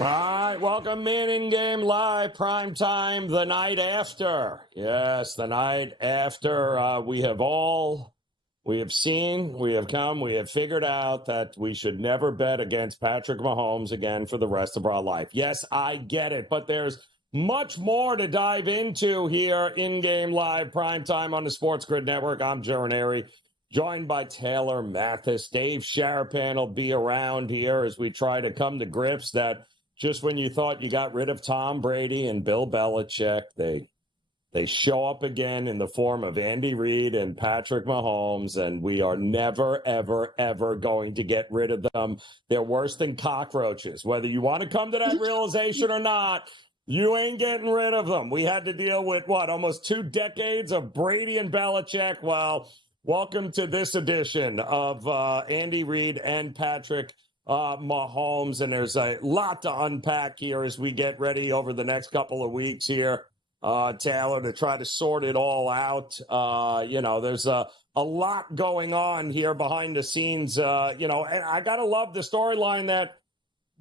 All right, welcome in game live, prime time, the night after. Yes, the night after we have figured out that we should never bet against Patrick Mahomes again for the rest of our life. Yes, I get it, but there's much more to dive into here in game live, prime time on the SportsGrid Network. I'm Raineri, joined by Taylor Mathis. Dave Sharapan will be around here as we try to come to grips that just when you thought you got rid of Tom Brady and Bill Belichick, they show up again in the form of Andy Reid and Patrick Mahomes, and we are never, ever, ever going to get rid of them. They're worse than cockroaches. Whether you want to come to that realization or not, you ain't getting rid of them. We had to deal with, almost 2 decades of Brady and Belichick. Well, welcome to this edition of Andy Reid and Patrick Mahomes, and there's a lot to unpack here as we get ready over the next couple of weeks here, Taylor, to try to sort it all out. There's a lot going on here behind the scenes, and I got to love the storyline that,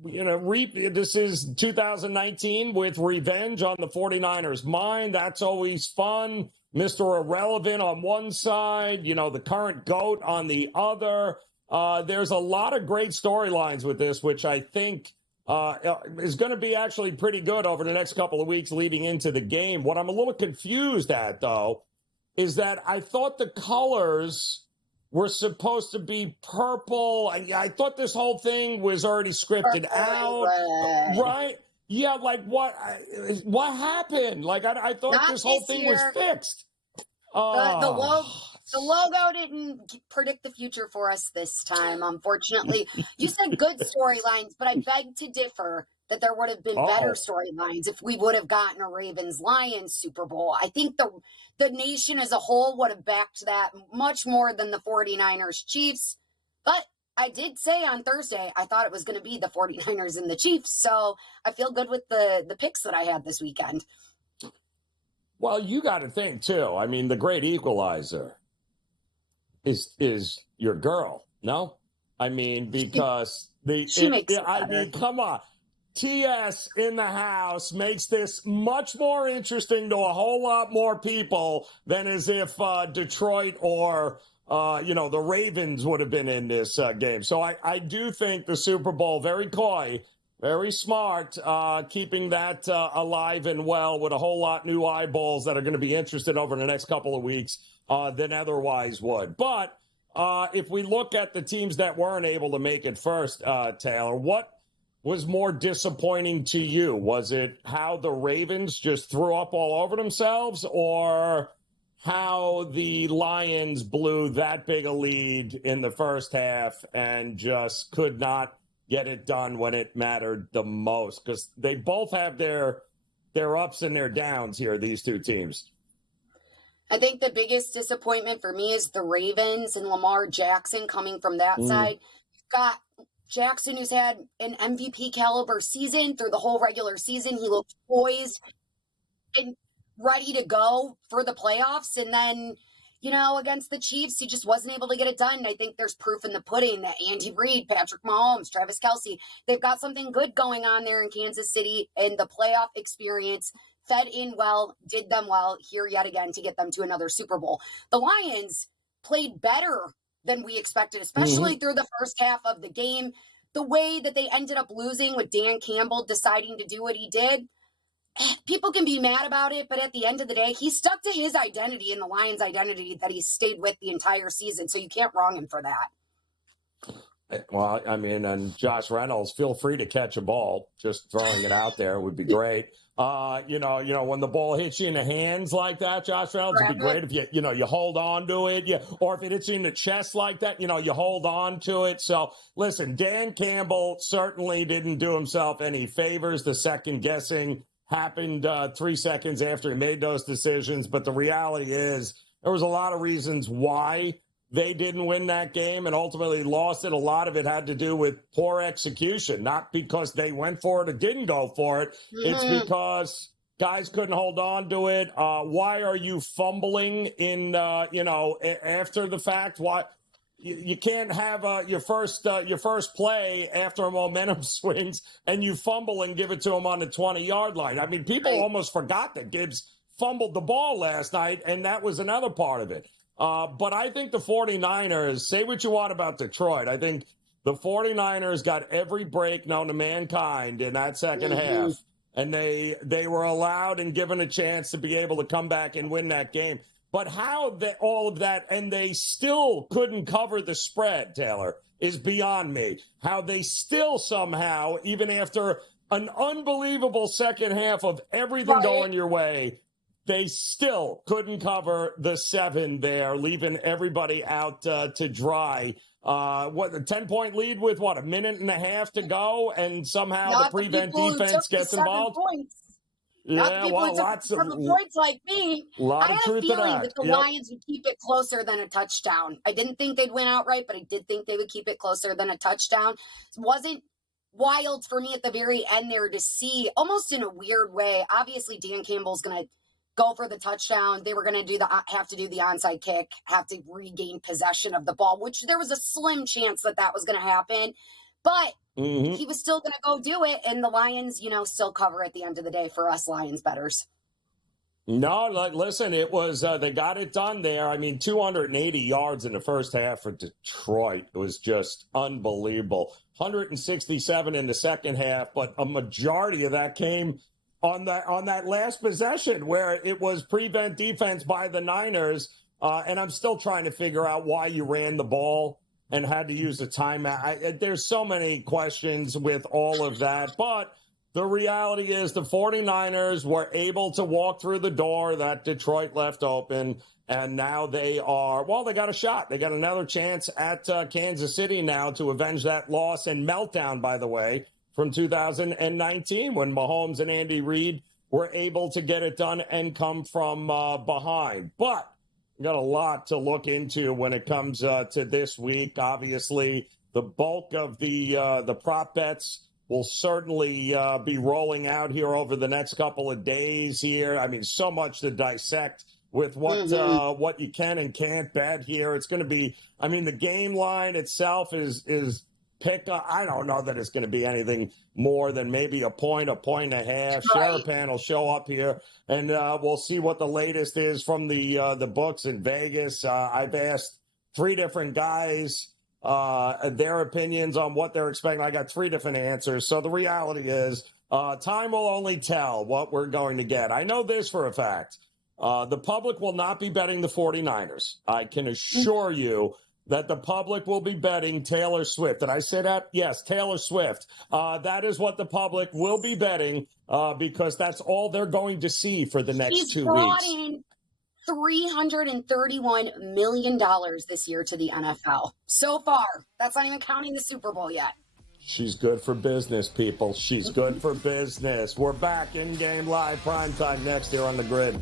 this is 2019 with revenge on the 49ers' mind. That's always fun. Mr. Irrelevant on one side, the current GOAT on the other. There's a lot of great storylines with this, which I think is going to be actually pretty good over the next couple of weeks leading into the game. What I'm a little confused at, though, is that I thought the colors were supposed to be purple. I thought this whole thing was already scripted out, right? Yeah, like what happened? Like I thought Not this whole thing was fixed. The logo didn't predict the future for us this time, unfortunately. You said good storylines, but I beg to differ that there would have been better storylines if we would have gotten a Ravens-Lions Super Bowl. I think the nation as a whole would have backed that much more than the 49ers Chiefs. But I did say on Thursday I thought it was going to be the 49ers and the Chiefs, so I feel good with the picks that I had this weekend. Well, you got to think, too. I mean, the great equalizer is your girl, no? I mean, because come on. TS in the house makes this much more interesting to a whole lot more people than as if Detroit or, the Ravens would have been in this game. So I do think the Super Bowl, very coy, very smart, keeping that alive and well with a whole lot new eyeballs that are going to be interested over the next couple of weeks than otherwise would. But if we look at the teams that weren't able to make it first, Taylor, what was more disappointing to you? Was it how the Ravens just threw up all over themselves, or how the Lions blew that big a lead in the first half and just could not get it done when it mattered the most? Because they both have their ups and their downs here, these two teams. I think the biggest disappointment for me is the Ravens and Lamar Jackson coming from that side. Got Jackson, who's had an MVP caliber season through the whole regular season. He looked poised and ready to go for the playoffs. And then, against the Chiefs, he just wasn't able to get it done. I think there's proof in the pudding that Andy Reid, Patrick Mahomes, Travis Kelce, they've got something good going on there in Kansas City, and the playoff experience fed in well, did them well here yet again to get them to another Super Bowl. The Lions played better than we expected, especially through the first half of the game. The way that they ended up losing with Dan Campbell deciding to do what he did, people can be mad about it, but at the end of the day, he stuck to his identity and the Lions' identity that he stayed with the entire season, so you can't wrong him for that. Well, I mean, and Josh Reynolds, feel free to catch a ball. Just throwing it out there would be great. When the ball hits you in the hands like that, Josh Reynolds, it'd be great if you hold on to it. Yeah. Or if it hits you in the chest like that, you hold on to it. So listen, Dan Campbell certainly didn't do himself any favors. The second guessing happened 3 seconds after he made those decisions. But the reality is there was a lot of reasons why they didn't win that game and ultimately lost it. A lot of it had to do with poor execution, not because they went for it or didn't go for it. It's because guys couldn't hold on to it. Why are you fumbling in, after the fact? Why? you can't have your first play after a momentum swings and you fumble and give it to him on the 20-yard line. I mean, people almost forgot that Gibbs fumbled the ball last night, and that was another part of it. But I think the 49ers, say what you want about Detroit, I think the 49ers got every break known to mankind in that second half, and they were allowed and given a chance to be able to come back and win that game. But how all of that, and they still couldn't cover the spread, Taylor, is beyond me. How they still somehow, even after an unbelievable second half of everything going your way, they still couldn't cover the 7 there, leaving everybody out to dry. What, the 10-point lead with, a minute and a half to go, and somehow the prevent defense gets involved? Points. Yeah, well, lots of points like me. I had a feeling that the Yep. Lions would keep it closer than a touchdown. I didn't think they'd win outright, but I did think they would keep it closer than a touchdown. It wasn't wild for me at the very end there to see, almost in a weird way. Obviously, Dan Campbell's going to go for the touchdown. They were going to have to do the onside kick, have to regain possession of the ball, which there was a slim chance that was going to happen. But he was still going to go do it, and the Lions, still cover at the end of the day for us Lions bettors. No, listen, it was they got it done there. I mean, 280 yards in the first half for Detroit. It was just unbelievable. 167 in the second half, but a majority of that came on that last possession where it was prevent defense by the Niners. And I'm still trying to figure out why you ran the ball and had to use a timeout. There's so many questions with all of that, but the reality is the 49ers were able to walk through the door that Detroit left open, and now they got a shot. They got another chance at Kansas City now to avenge that loss and meltdown, by the way, from 2019 when Mahomes and Andy Reid were able to get it done and come from behind. But we got a lot to look into when it comes to this week. Obviously, the bulk of the prop bets will certainly be rolling out here over the next couple of days here. I mean, so much to dissect with what you can and can't bet here. It's going to be, I mean, the game line itself is pick up. I don't know that it's going to be anything more than maybe a point and a half. Sharapan will show up here, and we'll see what the latest is from the books in Vegas. I've asked 3 different guys their opinions on what they're expecting. I got 3 different answers. So the reality is time will only tell what we're going to get. I know this for a fact. The public will not be betting the 49ers. I can assure you that the public will be betting Taylor Swift. Did I say that? Yes, Taylor Swift. That is what the public will be betting because that's all they're going to see for the next 2 weeks. In $331 million this year to the NFL. So far. That's not even counting the Super Bowl yet. She's good for business, people. She's good for business. We're back in game live primetime next here on the Grid.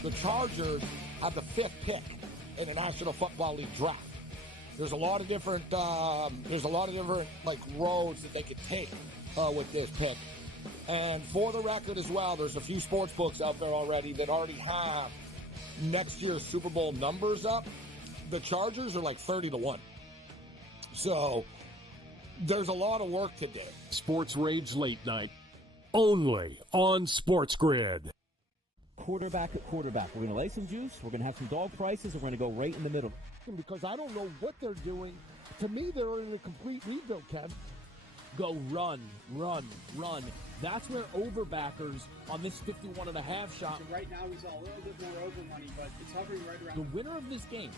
The Chargers have the 5th pick in the National Football League draft. There's a lot of different like roads that they could take with this pick. And for the record as well, there's a few sports books out there already that already have next year's Super Bowl numbers up. The Chargers are like 30-1. So there's a lot of work to do. Sports Rage Late Night, only on SportsGrid. Quarterback at quarterback. We're going to lay some juice. We're going to have some dog prices. And we're going to go right in the middle. Because I don't know what they're doing. To me, they're in a complete rebuild, Ken. Go run. That's where overbackers on this 51.5 shot. So right now we saw a little bit more over money, but it's hovering right around. The winner of this game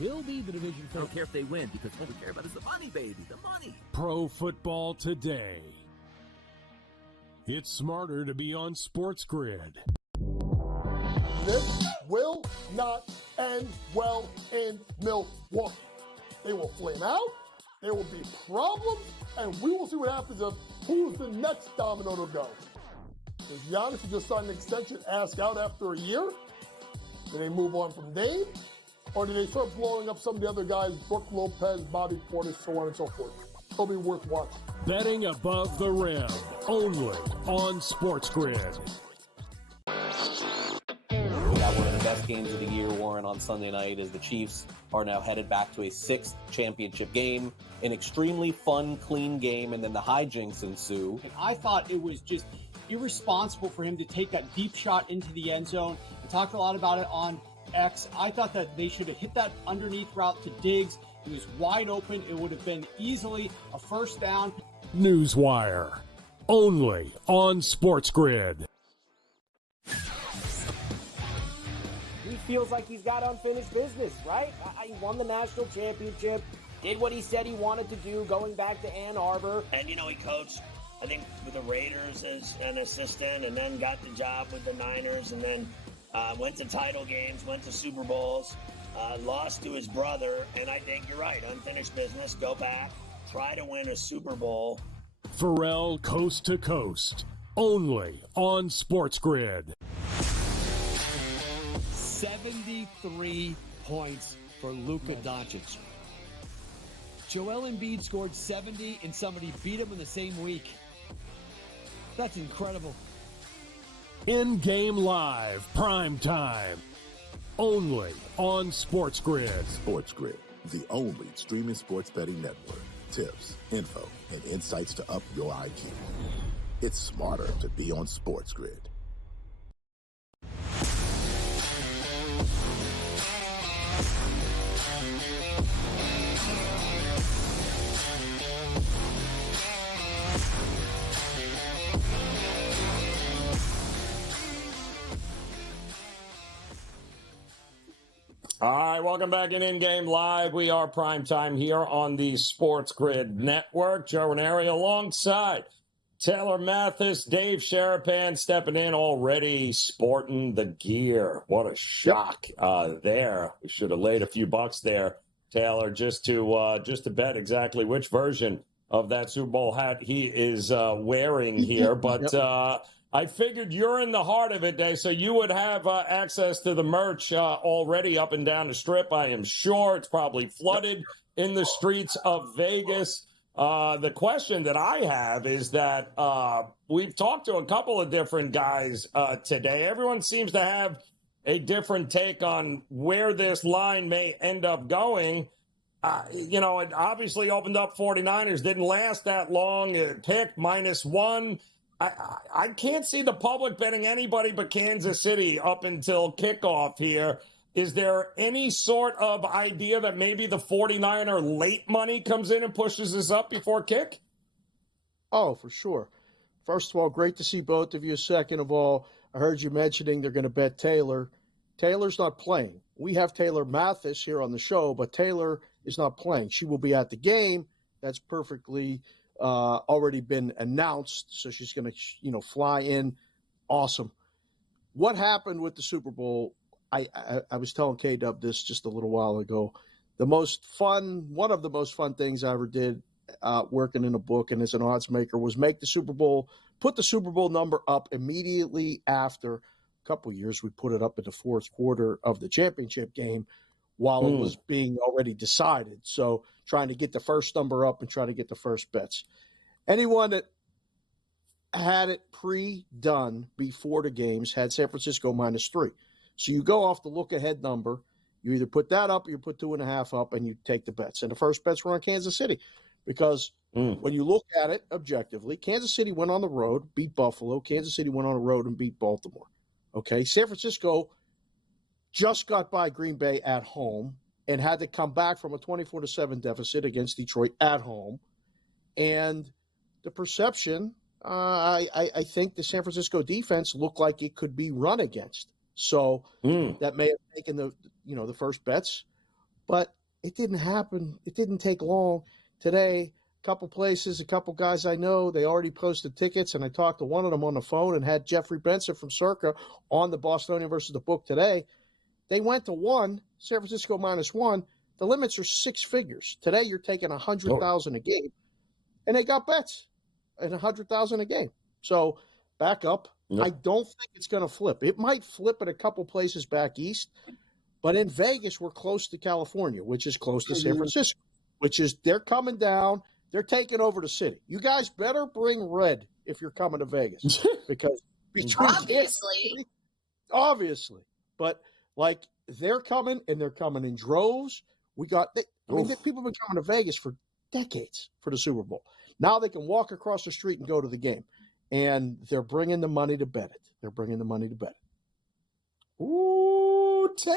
will be the division. I don't care if they win because all we care about is the money, baby. The money. Pro Football Today. It's smarter to be on SportsGrid. This will not end well in Milwaukee. They will flame out, there will be problems, and we will see what happens of who's the next domino to go. Is Giannis, who just signed an extension, ask out after a year? Do they move on from Dame? Or do they start blowing up some of the other guys, Brooke Lopez, Bobby Portis, so on and so forth? It'll be worth watching. Betting above the rim, only on SportsGrid. We got one of the best games of the year, Warren, on Sunday night as the Chiefs are now headed back to a 6th championship game. An extremely fun, clean game, and then the hijinks ensue. I thought it was just irresponsible for him to take that deep shot into the end zone. We talked a lot about it on X. I thought that they should have hit that underneath route to Diggs. He was wide open. It would have been easily a first down. Newswire, only on SportsGrid. He feels like he's got unfinished business, right? He won the national championship, did what he said he wanted to do, going back to Ann Arbor. And, he coached, I think, with the Raiders as an assistant, and then got the job with the Niners, and then went to title games, went to Super Bowls, lost to his brother, and I think you're right, unfinished business, go back, try to win a Super Bowl. Pharrell Coast to Coast, only on SportsGrid. 73 points for Luka Doncic. Joel Embiid scored 70 and somebody beat him in the same week. That's incredible. InGame Live, PrimeTime, only on SportsGrid. SportsGrid, the only streaming sports betting network. Tips, info, and insights to up your IQ. It's smarter to be on SportsGrid. All right, welcome back in Game Live. We are PrimeTime here on the SportsGrid Network. Joe Raineri alongside Taylor Mathis, Dave Sharapan stepping in already, sporting the gear. What a shock there. We should have laid a few bucks there, Taylor, just to bet exactly which version of that Super Bowl hat he is wearing here. But I figured you're in the heart of it, Dave, so you would have access to the merch already up and down the strip. I am sure it's probably flooded in the streets of Vegas. The question that I have is that we've talked to a couple of different guys today. Everyone seems to have a different take on where this line may end up going. It obviously opened up 49ers, didn't last that long. It picked -1. I can't see the public betting anybody but Kansas City up until kickoff here. Is there any sort of idea that maybe the 49er late money comes in and pushes this up before kick? Oh, for sure. First of all, great to see both of you. Second of all, I heard you mentioning they're going to bet Taylor. Taylor's not playing. We have Taylor Mathis here on the show, but Taylor is not playing. She will be at the game. That's perfectly already been announced, so she's going to, fly in. Awesome. What happened with the Super Bowl? I was telling K-Dub this just a little while ago. One of the most fun things I ever did working in a book and as an odds maker was put the Super Bowl number up immediately after. A couple of years we put it up in the fourth quarter of the championship game while it was being already decided. So trying to get the first number up and try to get the first bets. Anyone that had it pre-done before the games had San Francisco -3. So you go off the look-ahead number. You either put that up or you put 2.5 up and you take the bets. And the first bets were on Kansas City because when you look at it objectively, Kansas City went on the road, beat Buffalo. Kansas City went on the road and beat Baltimore. Okay, San Francisco just got by Green Bay at home and had to come back from a 24-7 deficit against Detroit at home. And the perception, I think the San Francisco defense looked like it could be run against. So that may have taken the first bets, but it didn't happen. It didn't take long. Today, a couple places, a couple guys I know, they already posted tickets, and I talked to one of them on the phone and had Jeffrey Benson from Circa on the Bostonian versus the book today. They went to 1, San Francisco -1. The limits are 6 figures. Today, you're taking 100,000 a game, and they got bets at 100,000 a game. So back up I don't think it's going to flip. It might flip at a couple places back east, but in Vegas, we're close to California, which is close to San Francisco, which is they're coming down. They're taking over the city. You guys better bring red if you're coming to Vegas because obviously, but like they're coming and they're coming in droves. People have been coming to Vegas for decades for the Super Bowl. Now they can walk across the street and go to the game. And they're bringing the money to bet it. Ooh, Taylor.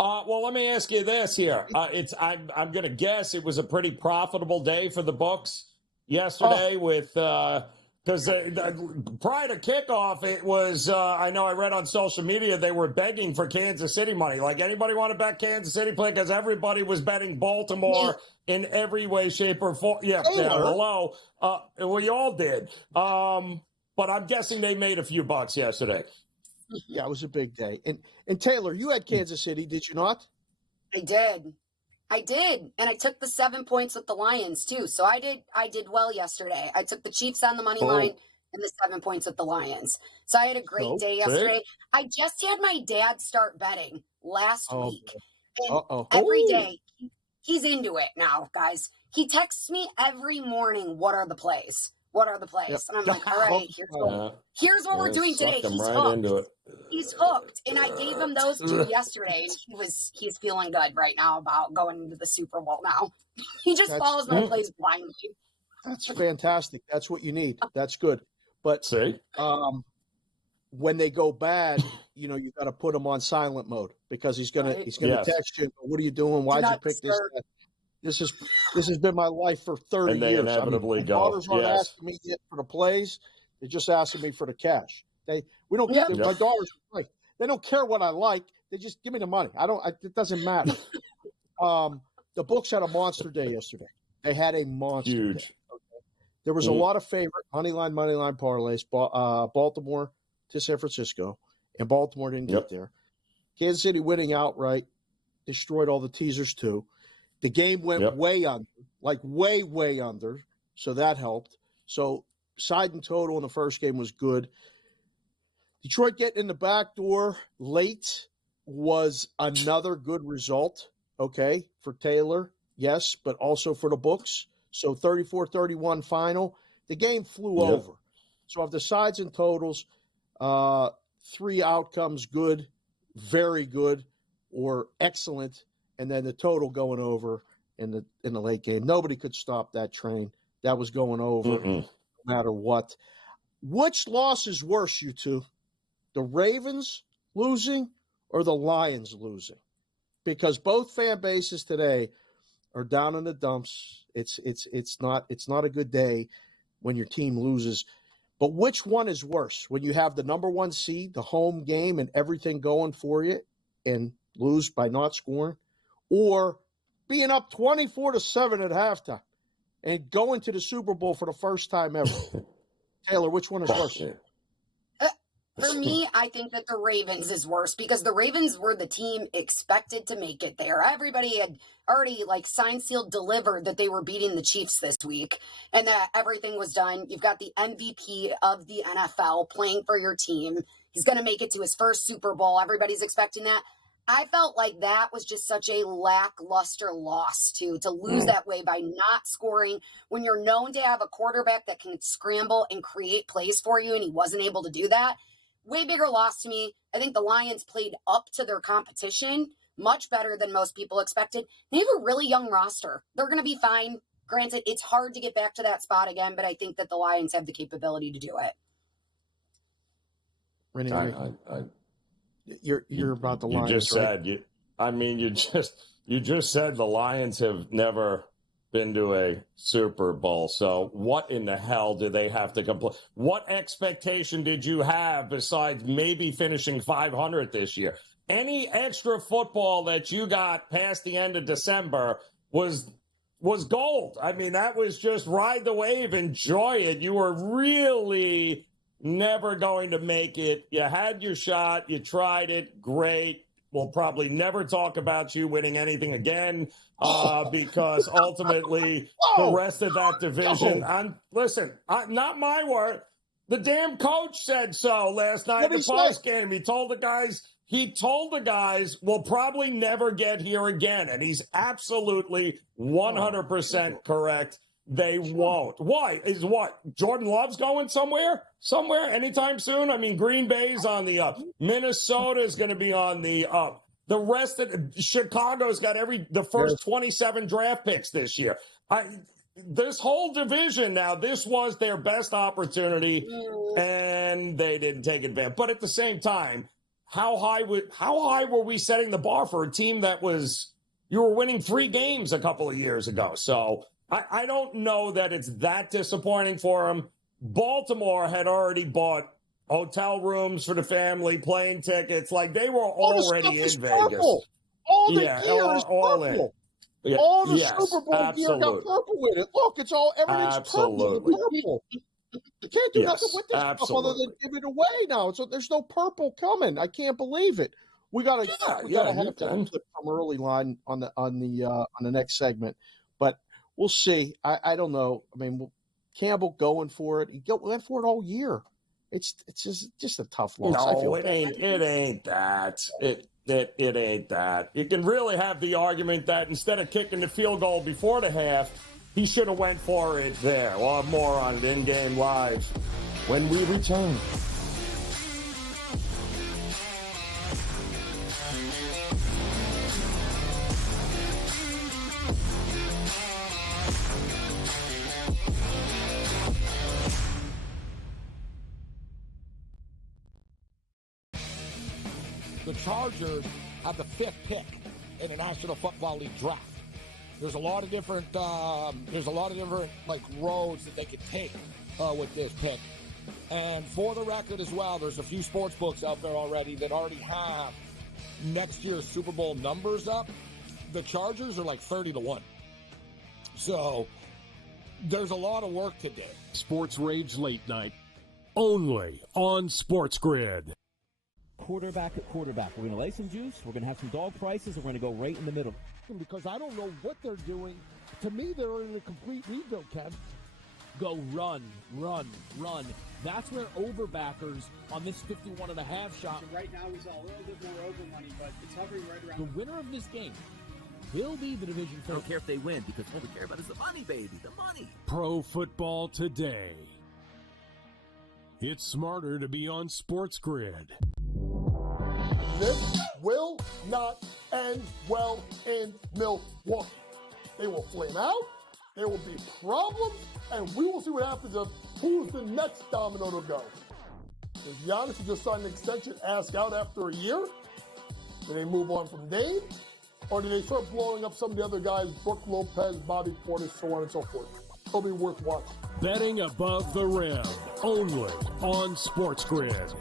Well, let me ask you this here. I'm going to guess it was a pretty profitable day for the books yesterday with because prior to kickoff, it was, I know I read on social media, they were begging for Kansas City money. Like, anybody want to bet Kansas City play? Because everybody was betting Baltimore in every way, shape, or form. Yeah, hello. We all did. But I'm guessing they made a few bucks yesterday. Yeah, it was a big day. And Taylor, you had Kansas City, did you not? I did. And I took the 7 points with the Lions too. So I did well yesterday. I took the Chiefs on the money line and the 7 points with the Lions. So I had a great day yesterday. I just had my dad start betting last week. And every day he's into it now, guys. He texts me every morning, what are the plays? Yep. And I'm like, all right, here's what we're doing today. He's hooked. He's hooked. And I gave him those two yesterday, and he's feeling good right now about going into the Super Bowl now. He just follows my plays blindly. That's fantastic. That's what you need. That's good. But when they go bad, you got to put him on silent mode because he's gonna text you. What are you doing? Why'd you pick this? This has been my life for 30 years. Inevitably my daughters aren't asking me for the plays; they're just asking me for the cash. My daughters they don't care what I like. They just give me the money. It doesn't matter. The books had a monster day yesterday. They had a monster day. Okay. There was a lot of favorite money line parlays. Baltimore to San Francisco, and Baltimore didn't get there. Kansas City winning outright, destroyed all the teasers too. The game went way under, like way under, so that helped. So side and total in the first game was good. Detroit getting in the back door late was another good result, okay, for Taylor, yes, but also for the books. So 34-31 final. The game flew over. So of the sides and totals, 3 outcomes good, very good, or excellent, and then the total going over in the late game. Nobody could stop that train. That was going over no matter what. Which loss is worse, you two? The Ravens losing or the Lions losing? Because both fan bases today are down in the dumps. It's not a good day when your team loses. But which one is worse? When you have the number 1 seed, the home game, and everything going for you, and lose by not scoring, or being up 24-7 at halftime and going to the Super Bowl for the first time ever? Taylor, which one is worse? For me, I think that the Ravens is worse because the Ravens were the team expected to make it there. Everybody had already signed, sealed, delivered that they were beating the Chiefs this week and that everything was done. You've got the MVP of the NFL playing for your team. He's going to make it to his first Super Bowl. Everybody's expecting that. I felt like that was just such a lackluster loss to lose that way by not scoring when you're known to have a quarterback that can scramble and create plays for you, and he wasn't able to do that. Way bigger loss to me. I think the Lions played up to their competition much better than most people expected. They have a really young roster. They're going to be fine. Granted, it's hard to get back to that spot again, but I think that the Lions have the capability to do it. Raineri, you're about the Lions. You just said you just said the Lions have never been to a Super Bowl. So what in the hell do they have to complete? What expectation did you have besides maybe finishing 500 this year? Any extra football that you got past the end of December was gold. I mean, that was just ride the wave, enjoy it. You were really never going to make it. You had your shot. You tried it. Great. We'll probably never talk about you winning anything again because ultimately the rest of that division, not my word, The damn coach said so last night in the post game. He told the guys we'll probably never get here again. And he's absolutely 100% correct. They won't. Why? Is what? Jordan Love's going somewhere? Somewhere anytime soon? I mean, Green Bay's on the up. Minnesota's going to be on the up. The rest of Chicago's got the first 27 draft picks this year. This whole division now, this was their best opportunity, and they didn't take advantage. But at the same time, how high were we setting the bar for a team that you were winning 3 games a couple of years ago? So I don't know that it's that disappointing for them. Baltimore had already bought hotel rooms for the family, plane tickets. Like, they were already in Vegas. Purple. All the gear is purple. Yeah, all the Super Bowl gear got purple with it. Look, everything's purple. You can't do nothing with this stuff other than give it away now. So there's no purple coming. I can't believe it. We gotta have a clip from early line on the next segment, but we'll see. I don't know. I mean, Campbell going for it. He went for it all year. It's just a tough loss. No, it ain't that. It ain't that. You can really have the argument that instead of kicking the field goal before the half, he should have went for it there. We'll have more on it in-game live when we return. The Chargers have the 5th pick in the National Football League draft. There's a lot of different like roads that they could take with this pick. And for the record as well, there's a few sports books out there already that already have next year's Super Bowl numbers up. The Chargers are like 30-1. So there's a lot of work to do. Sports Rage Late Night, only on SportsGrid. Quarterback at quarterback. We're going to lay some juice. We're going to have some dog prices. And we're going to go right in the middle. Because I don't know what they're doing. To me, they're in a complete rebuild, Kev. Go run. That's where overbackers on this 51.5 shot. Right now, he's a little bit more over money, but it's hovering right around. The winner of this game will be the division I don't care if they win, because all we care about is the money, baby. The money. Pro Football Today. It's smarter to be on SportsGrid. This will not end well in Milwaukee. They will flame out. There will be problems, and we will see what happens of who's the next domino to go. Is Giannis, who just signed an extension, ask out after a year? Do they move on from Dame? Or do they start blowing up some of the other guys, Brook Lopez, Bobby Portis, so on and so forth? It'll be worth watching. Betting above the rim, only on SportsGrid.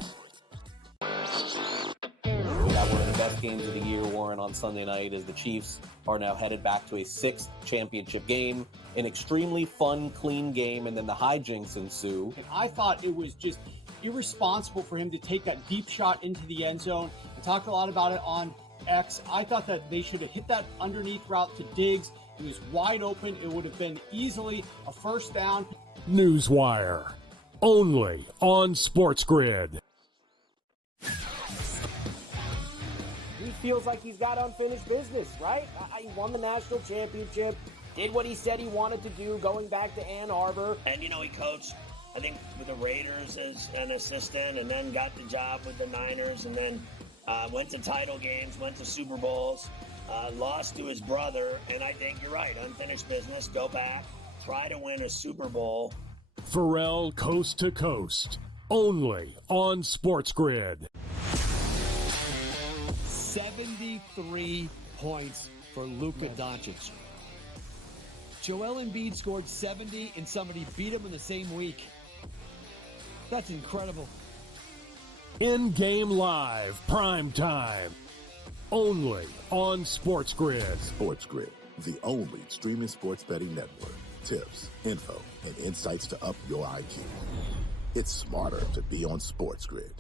We got one of the best games of the year, Warren, on Sunday night, as the Chiefs are now headed back to a 6th championship game. An extremely fun, clean game, and then the hijinks ensue. And I thought it was just irresponsible for him to take that deep shot into the end zone. I talked a lot about it on X. I thought that they should have hit that underneath route to Diggs. He was wide open. It would have been easily a first down. Newswire, only on SportsGrid. He feels like he's got unfinished business, right? He won the national championship, did what he said he wanted to do, going back to Ann Arbor. And, he coached, I think, with the Raiders as an assistant, and then got the job with the Niners, and then went to title games, went to Super Bowls, lost to his brother, and I think you're right, unfinished business, go back, try to win a Super Bowl. Pharrell Coast to Coast, only on SportsGrid. 73 points for Luka Doncic. Joel Embiid scored 70 and somebody beat him in the same week. That's incredible. In-game live, PrimeTime, only on SportsGrid. SportsGrid, the only streaming sports betting network. Tips, info, and insights to up your IQ. It's smarter to be on SportsGrid.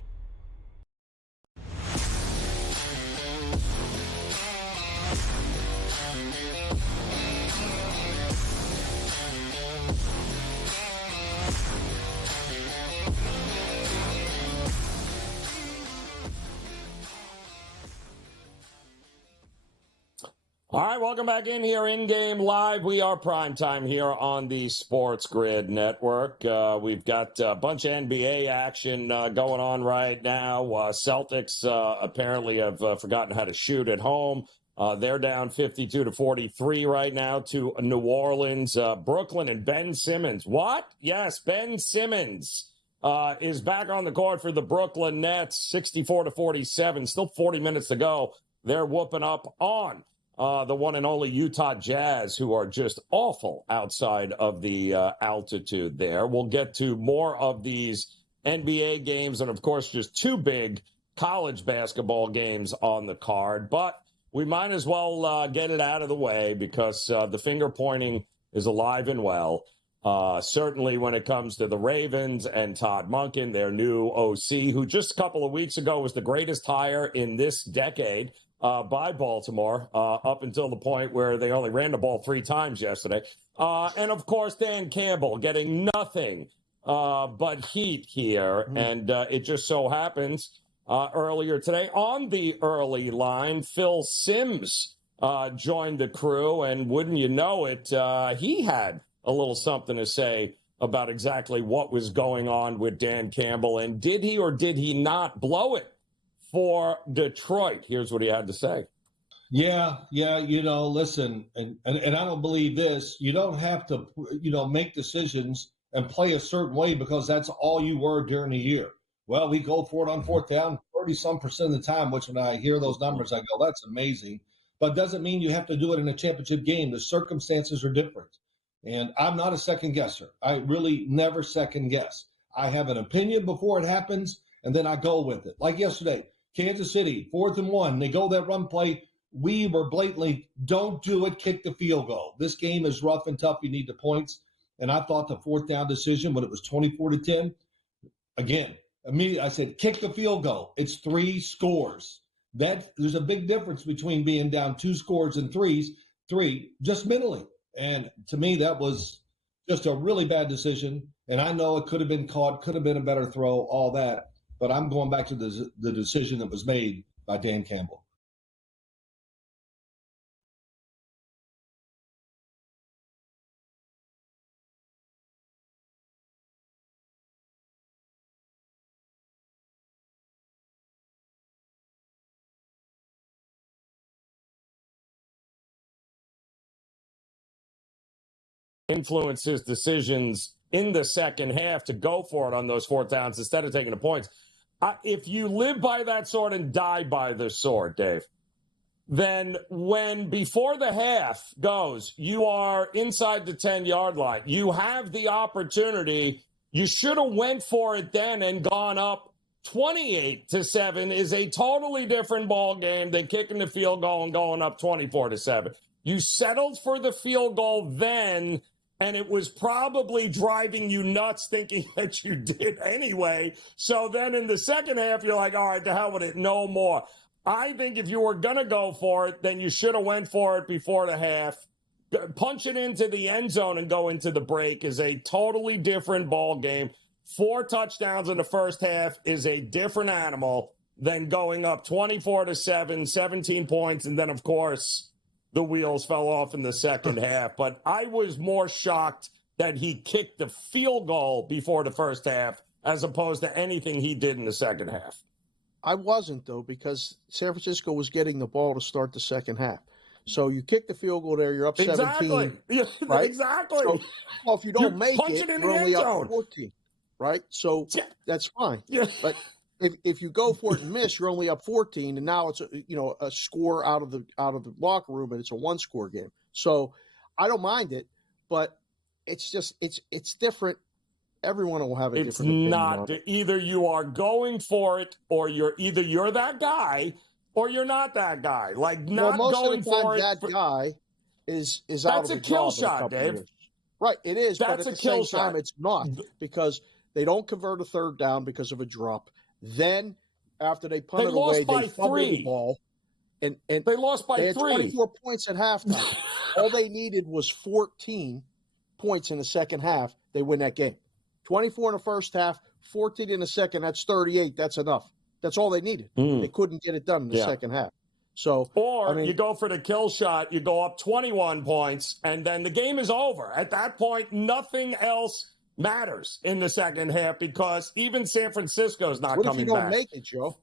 All right, welcome back in here, In-Game Live. We are PrimeTime here on the SportsGrid Network. We've got a bunch of NBA action going on right now. Celtics apparently have forgotten how to shoot at home. They're down 52-43 right now to New Orleans. Brooklyn and Ben Simmons. What? Yes, Ben Simmons is back on the court for the Brooklyn Nets, 64-47. Still 40 minutes to go. They're whooping up on the one and only Utah Jazz, who are just awful outside of the altitude there. We'll get to more of these NBA games and, of course, just two big college basketball games on the card. But we might as well get it out of the way because the finger pointing is alive and well. Certainly when it comes to the Ravens and Todd Monken, their new OC, who just a couple of weeks ago was the greatest hire in this decade by Baltimore, up until the point where they only ran the ball 3 times yesterday. And, of course, Dan Campbell getting nothing but heat here. And it just so happens earlier today on the early line, Phil Simms joined the crew. And wouldn't you know it, he had a little something to say about exactly what was going on with Dan Campbell. And did he or did he not blow it for Detroit? Here's what he had to say. Yeah, listen, and I don't believe this. You don't have to, make decisions and play a certain way because that's all you were during the year. Well, we go for it on 4th down 30-some% of the time, which when I hear those numbers, I go, that's amazing. But doesn't mean you have to do it in a championship game. The circumstances are different. And I'm not a second guesser. I really never second guess. I have an opinion before it happens, and then I go with it. Like yesterday, Kansas City, 4th and 1. They go that run play. We were blatantly, don't do it, kick the field goal. This game is rough and tough. You need the points. And I thought the 4th down decision, when it was 24-10, again, immediately I said, kick the field goal. It's 3 scores. There's a big difference between being down 2 scores and 3, just mentally. And to me, that was just a really bad decision. And I know it could have been caught, could have been a better throw, all that. But I'm going back to the decision that was made by Dan Campbell. Influence his decisions in the second half to go for it on those 4th downs instead of taking the points. If you live by that sword and die by the sword, Dave, then when before the half goes, you are inside the 10-yard line. You have the opportunity. You should have went for it then and gone up 28-7 is a totally different ball game than kicking the field goal and going up 24-7. You settled for the field goal then, and it was probably driving you nuts thinking that you did anyway. So then in the second half, you're like, all right, to hell with it, no more. I think if you were going to go for it, then you should have went for it before the half. Punch it into the end zone and go into the break is a totally different ball game. 4 touchdowns in the first half is a different animal than going up 24-7, 17 points, and then, of course, the wheels fell off in the second half. But I was more shocked that he kicked the field goal before the first half as opposed to anything he did in the second half. I wasn't, though, because San Francisco was getting the ball to start the second half. So you kick the field goal there, you're up 17. Right? Exactly. So, well, if you don't make it, you're only up 14, right? So that's fine. Yeah. But if you go for it and miss, you're only up 14, and now it's a score out of the locker room, and it's a 1-score game. So I don't mind it, but it's just it's different. Everyone will have a different opinion. It's not. Either you are going for it, or you're that guy, or you're not that guy. Like not most going of the time, for it. That guy is out of the That's a kill job shot, Dave. Years. Right, it is. That's but at a the kill same time, shot. it's not because they don't convert a 3rd down because of a drop. Then after they punt it away, they fumble the ball, and they lost by 3. They had 24 points at halftime. All they needed was 14 points in the second half. They win that game. 24 in the first half, 14 in the second. That's 38. That's enough. That's all they needed. They couldn't get it done in the second half. So, or you go for the kill shot, you go up 21 points, and then the game is over. At that point, nothing else matters in the second half because even San Francisco's not coming back. What if you don't make it, Joe?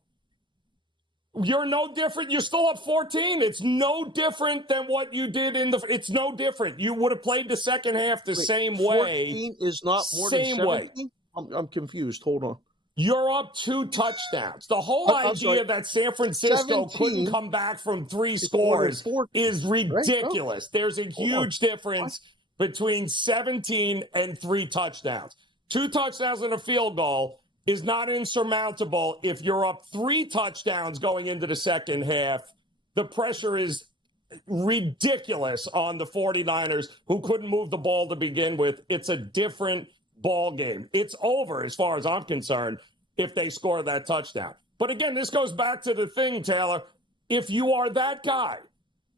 You're no different. You're still up 14. It's no different than what you did it's no different. You would have played the second half the same way. 14 is not more than 17? I'm confused. Hold on. You're up 2 touchdowns. The whole idea that San Francisco couldn't come back from 3 scores is ridiculous. Right? There's a huge difference between 17 and 3 touchdowns. 2 touchdowns and a field goal is not insurmountable. If you're up 3 touchdowns going into the second half, the pressure is ridiculous on the 49ers, who couldn't move the ball to begin with. It's a different ball game. It's over as far as I'm concerned if they score that touchdown. But again, this goes back to the thing, Taylor. If you are that guy,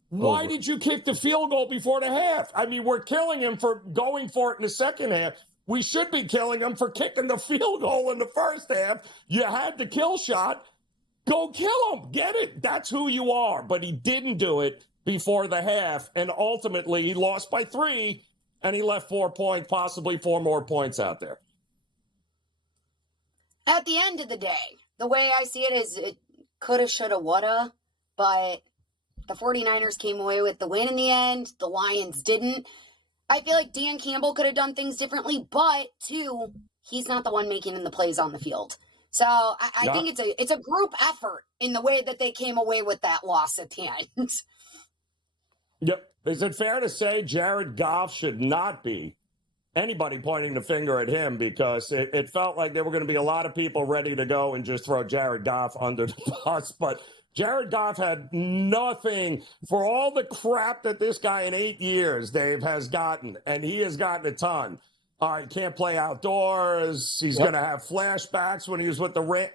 why did you kick the field goal before the half? I mean, we're killing him for going for it in the second half. We should be killing him for kicking the field goal in the first half. You had the kill shot. Go kill him. Get it. That's who you are. But he didn't do it before the half, and ultimately he lost by 3, and he left 4 points, possibly 4 more points out there. At the end of the day, the way I see it is it coulda, shoulda, woulda, but the 49ers came away with the win in the end. The Lions didn't. I feel like Dan Campbell could have done things differently, but, too, he's not the one making the plays on the field. So I think it's a group effort in the way that they came away with that loss at the end. Yep. Is it fair to say Jared Goff should not be anybody pointing the finger at him, because it felt like there were going to be a lot of people ready to go and just throw Jared Goff under the bus, but Jared Goff had nothing for all the crap that this guy in 8 years, Dave, has gotten, and he has gotten a ton. All right, can't play outdoors. He's going to have flashbacks when he was with the Rams.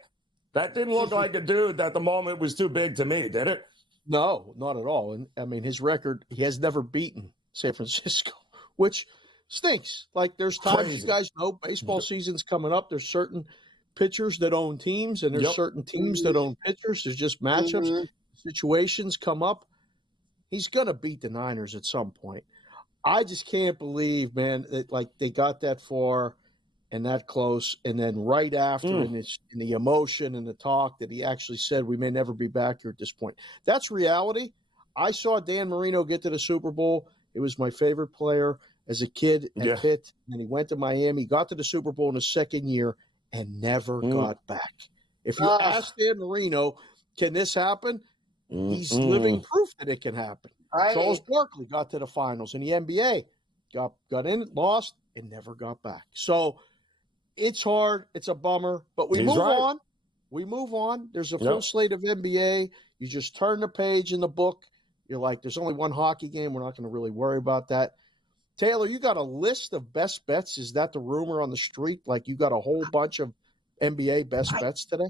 That didn't look like a dude that the moment was too big to me, did it? No, not at all. And I mean, his record, he has never beaten San Francisco, which stinks. Like, there's times, you guys know, baseball season's coming up. There's certain pitchers that own teams, and there's certain teams that own pitchers. There's just matchups. Situations come up. He's going to beat the Niners at some point. I just can't believe, man, that like they got that far and that close, and then right after in the emotion and the talk that he actually said, we may never be back here at this point. That's reality. I saw Dan Marino get to the Super Bowl. It was my favorite player as a kid at Pitt. And he went to Miami, got to the Super Bowl in his second year, and never got back. If you ask Dan Marino, can this happen? He's living proof that it can happen. Charles Barkley got to the finals in the NBA, got in, lost, and never got back. So it's hard. It's a bummer, but we move on. We move on. There's a full slate of NBA. You just turn the page in the book. You're like, there's only one hockey game. We're not going to really worry about that. Taylor, you got a list of best bets. Is that the rumor on the street? Like, you got a whole bunch of NBA best bets today?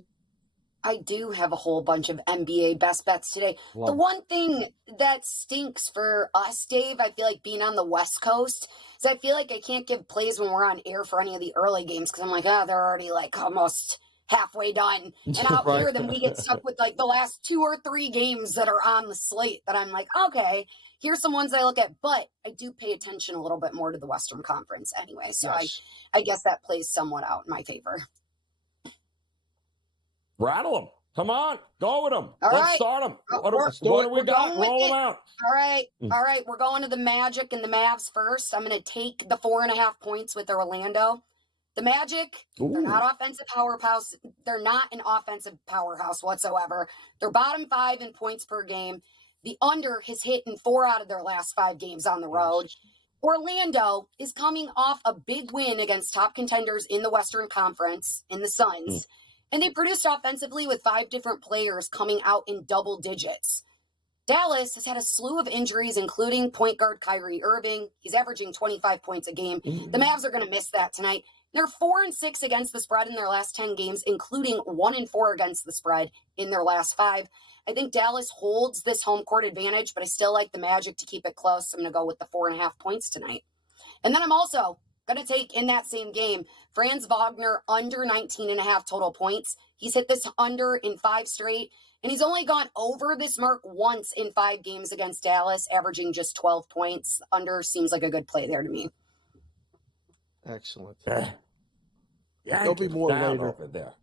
I do have a whole bunch of NBA best bets today. The one thing that stinks for us, Dave, I feel like being on the West Coast, is I feel like I can't give plays when we're on air for any of the early games because I'm like, they're already like almost halfway done. And out here, then we get stuck with like the last 2 or 3 games that are on the slate that I'm like, okay, here's some ones I look at. But I do pay attention a little bit more to the Western Conference anyway. So I guess that plays somewhat out in my favor. Rattle them. Come on. Go with them. Let's start them. What do we got? Roll them out. All right. We're going to the Magic and the Mavs first. I'm going to take the 4.5 points with Orlando. The Magic, they're not offensive powerhouse. They're not an offensive powerhouse whatsoever. They're bottom 5 in points per game. The under has hit in 4 out of their last 5 games on the road. Orlando is coming off a big win against top contenders in the Western Conference in the Suns. And they produced offensively with 5 different players coming out in double digits. Dallas has had a slew of injuries, including point guard Kyrie Irving. He's averaging 25 points a game. The Mavs are going to miss that tonight. They're 4-6 against the spread in their last 10 games, including 1-4 against the spread in their last 5. I think Dallas holds this home court advantage, but I still like the Magic to keep it close. So I'm going to go with the 4.5 points tonight. And then I'm also going to take in that same game, Franz Wagner under 19.5 total points. He's hit this under in 5 straight, and he's only gone over this mark once in 5 games against Dallas, averaging just 12 points. Under seems like a good play there to me. Excellent. Yeah, There'll be more later. over there.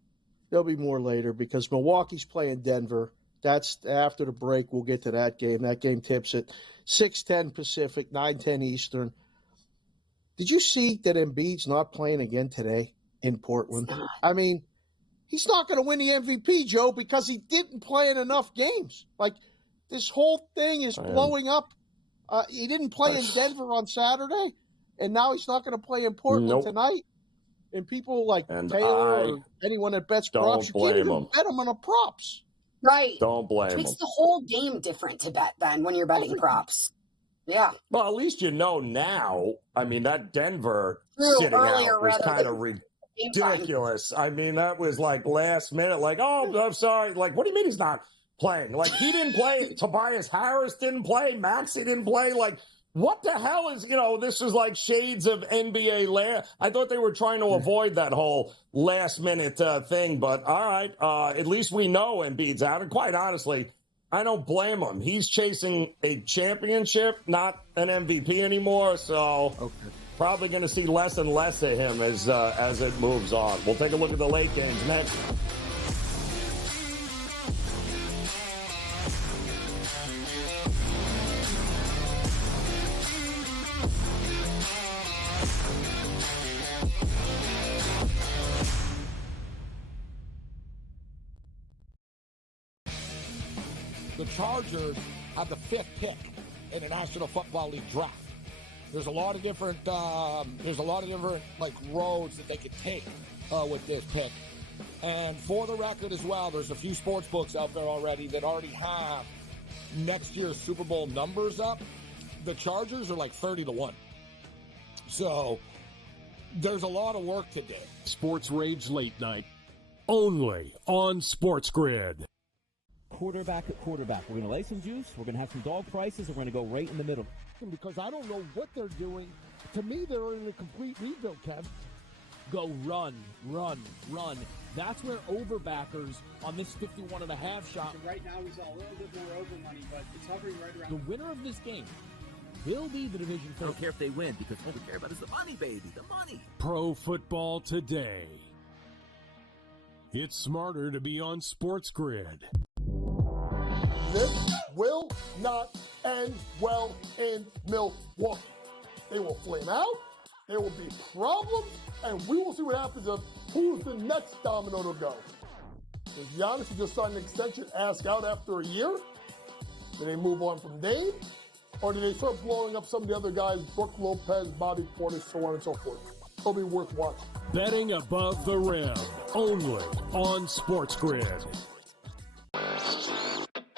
There'll be more later because Milwaukee's playing Denver. That's after the break. We'll get to that game. That game tips at 6:10 Pacific, 9:10 Eastern. Did you see that Embiid's not playing again today in Portland? I mean, he's not going to win the MVP, Joe, because he didn't play in enough games. Like, this whole thing is blowing up. He didn't play in Denver on Saturday, and now he's not going to play in Portland tonight. And people like Taylor or anyone that bets props, you can't even bet him on a props. Right. Don't blame him. It makes the whole game different to bet then when you're betting props. Yeah. Well, at least you know now. I mean, that Denver True, sitting earlier out was rather kind than of game time. ridiculous. I mean, that was like last minute, like, oh, I'm sorry. Like, what do you mean he's not playing? Like, he didn't play. Tobias Harris didn't play. Maxey didn't play. Like, what the hell is, this is like shades of NBA. I thought they were trying to avoid that whole last minute thing, but all right. At least we know Embiid's out. And quite honestly, I don't blame him. He's chasing a championship, not an MVP anymore. So probably going to see less and less of him as it moves on. We'll take a look at the late games next. The Chargers have the 5th pick in the National Football League draft. There's a lot of different like roads that they could take with this pick. And for the record as well, there's a few sports books out there already that already have next year's Super Bowl numbers up. The Chargers are like 30-1. So there's a lot of work to do. Sports Rage Late Night, only on SportsGrid. Quarterback at quarterback. We're going to lay some juice. We're going to have some dog prices, and we're going to go right in the middle. Because I don't know what they're doing. To me, they're in a complete rebuild, Kev. Go run, run, run. That's where overbackers on this 51.5 shot. Right now, he's a little bit more over money, but it's hovering right around. The winner of this game will be the division I don't care if they win because all we care about is the money, baby, the money. Pro Football Today. It's smarter to be on SportsGrid. This will not end well in Milwaukee. They will flame out. There will be problems, and we will see what happens of who's the next domino to go. Does Giannis, who just signed an extension, ask out after a year? Do they move on from Dame? Or do they start blowing up some of the other guys, Brook Lopez, Bobby Portis, so on and so forth? It'll be worth watching. Betting above the rim, only on SportsGrid.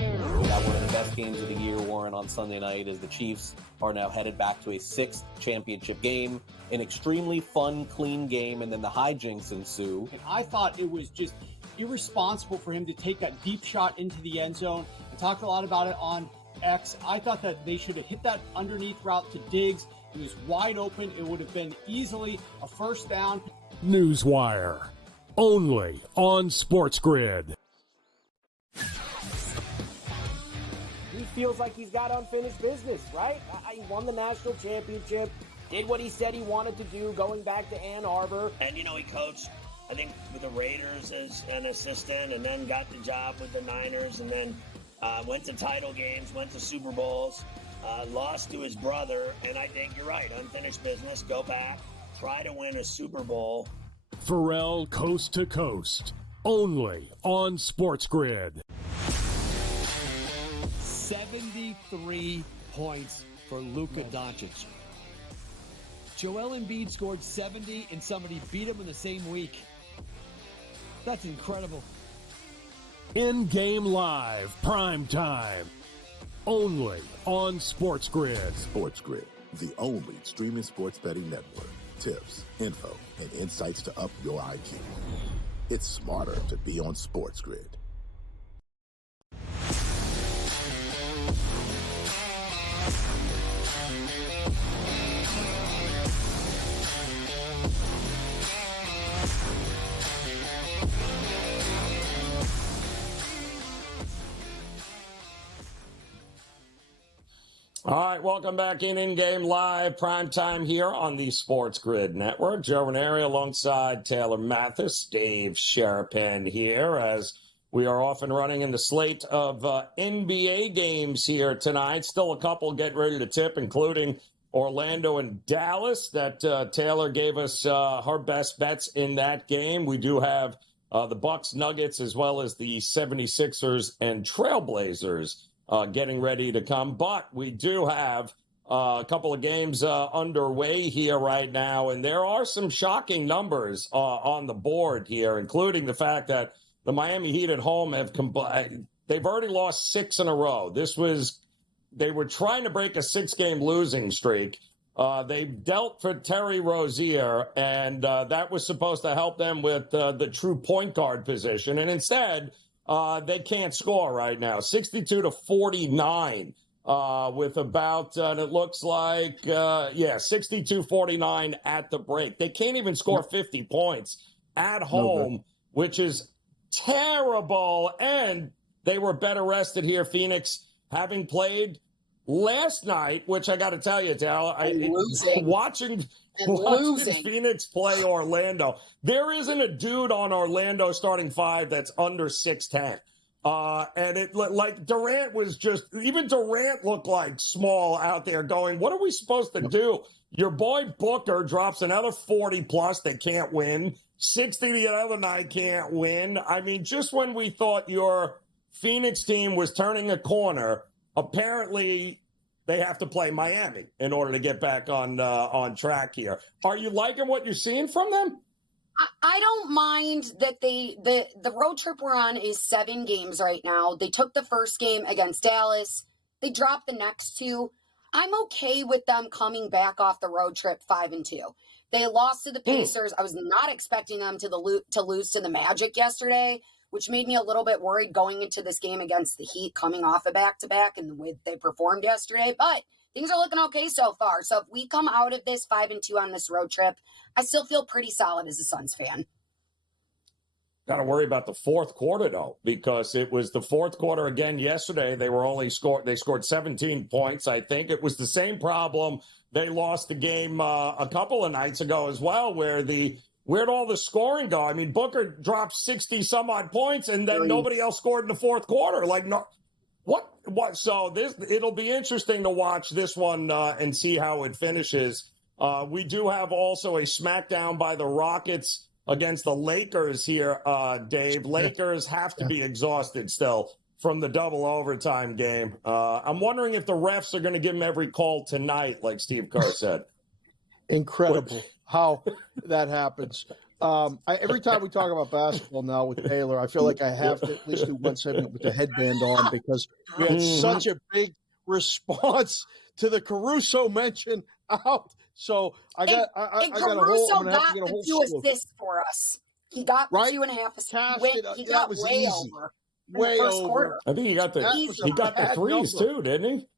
We got one of the best games of the year, Warren, on Sunday night as the Chiefs are now headed back to a 6th championship game, an extremely fun, clean game, and then the hijinks ensue. And I thought it was just irresponsible for him to take that deep shot into the end zone. I talked a lot about it on X. I thought that they should have hit that underneath route to Diggs. He was wide open. It would have been easily a first down. Newswire, only on SportsGrid. He feels like he's got unfinished business, right? He won the national championship, did what he said he wanted to do going back to Ann Arbor. And, he coached, I think, with the Raiders as an assistant and then got the job with the Niners and then went to title games, went to Super Bowls, lost to his brother. And I think you're right, unfinished business, go back, try to win a Super Bowl. Pharrell Coast to Coast, only on SportsGrid. 73 points for Luka Doncic. Joel Embiid scored 70 and somebody beat him in the same week. That's incredible. InGame Live, PrimeTime, only on SportsGrid. SportsGrid, the only streaming sports betting network. Tips, info, and insights to up your IQ. It's smarter to be on SportsGrid. All right, welcome back in-game live, primetime here on the SportsGrid Network. Joe Raineri alongside Taylor Mathis, Dave Sharapan here, as we are off and running in the slate of NBA games here tonight. Still a couple getting ready to tip, including Orlando and Dallas, that Taylor gave us her best bets in that game. We do have the Bucks, Nuggets, as well as the 76ers and Trailblazers getting ready to come. But we do have a couple of games underway here right now, and there are some shocking numbers on the board here, including the fact that the Miami Heat at home they've already lost 6 in a row. They were trying to break a 6-game losing streak. They dealt for Terry Rozier, and that was supposed to help them with the true point guard position. And instead, they can't score right now. 62-49 with about, it looks like, 62-49 at the break. They can't even score 50 points at home, which is terrible. And they were better rested here, Phoenix, having played last night, which I got to tell you, Tal, watching Phoenix play Orlando, there isn't a dude on Orlando starting 5 that's under 6'10". And it like Durant was even Durant looked like small out there going, what are we supposed to do? Your boy Booker drops another 40 plus. They can't win. 60 the other night, can't win. I mean, just when we thought your Phoenix team was turning a corner, apparently they have to play Miami in order to get back on track here. Are you liking what you're seeing from them? I don't mind that the road trip we're on is 7 games right now. They took the first game against Dallas. They dropped the next 2. I'm okay with them coming back off the road trip 5-2. They lost to the Pacers. I was not expecting them to lose to the Magic yesterday, which made me a little bit worried going into this game against the Heat, coming off a back-to-back and the way they performed yesterday. But things are looking okay so far. So if we come out of this 5-2 on this road trip, I still feel pretty solid as a Suns fan. Got to worry about the fourth quarter, though, because it was the fourth quarter again yesterday. They scored 17 points, I think. It was the same problem. They lost the game a couple of nights ago as well, where'd all the scoring go? I mean, Booker dropped 60-some-odd points, and then nobody else scored in the fourth quarter. Like, no, what? So it'll be interesting to watch this one and see how it finishes. We do have also a smackdown by the Rockets against the Lakers here, Dave. Lakers have to be exhausted still from the double overtime game. I'm wondering if the refs are going to give them every call tonight, like Steve Kerr said. Incredible how that happens. Every time we talk about basketball now with Taylor, I feel like I have to at least do one segment with the headband on, because we had such a big response to the Caruso mention out. So I got Caruso got the 2 assists for us. He got 2.5 assists. He got way over. Way first over. Quarter. I think he got the threes too, didn't he?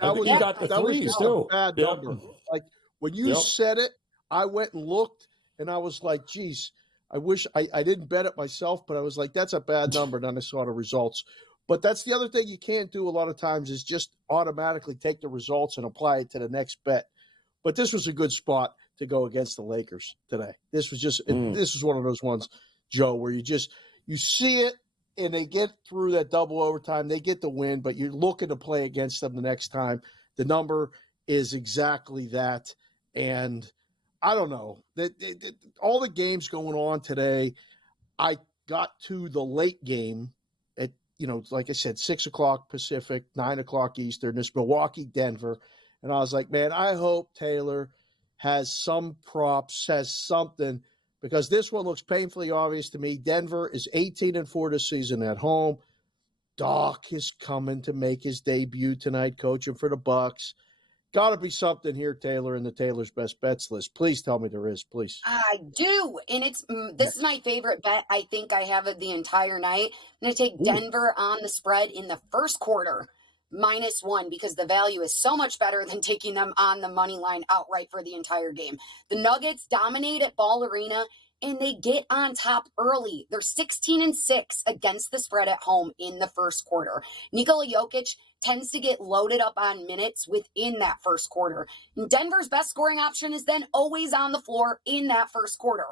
He got the threes too. Bad number. Like when you said it, I went and looked, and I was like, geez, I wish I didn't bet it myself, but I was like, that's a bad number. And then I saw the results. But that's the other thing you can't do a lot of times, is just automatically take the results and apply it to the next bet. But this was a good spot to go against the Lakers today. This was this was one of those ones, Joe, where you see it and they get through that double overtime. They get the win, but you're looking to play against them the next time. The number is exactly that. And I don't know. All the games going on today, I got to the late game at, like I said, 6 o'clock Pacific, 9 o'clock Eastern. It's Milwaukee-Denver. And I was like, man, I hope Taylor has some props, has something, because this one looks painfully obvious to me. Denver is 18-4 this season at home. Doc is coming to make his debut tonight, coaching for the Bucks. Got to be something here, Taylor, in the Taylor's Best Bets list. Please tell me there is, please. I do, and this is my favorite bet I think I have of the entire night. I'm going to take Denver on the spread in the first quarter. -1, because the value is so much better than taking them on the money line outright for the entire game. The Nuggets dominate at Ball Arena and they get on top early. They're 16-6 against the spread at home in the first quarter. Nikola Jokic tends to get loaded up on minutes within that first quarter. And Denver's best scoring option is then always on the floor in that first quarter.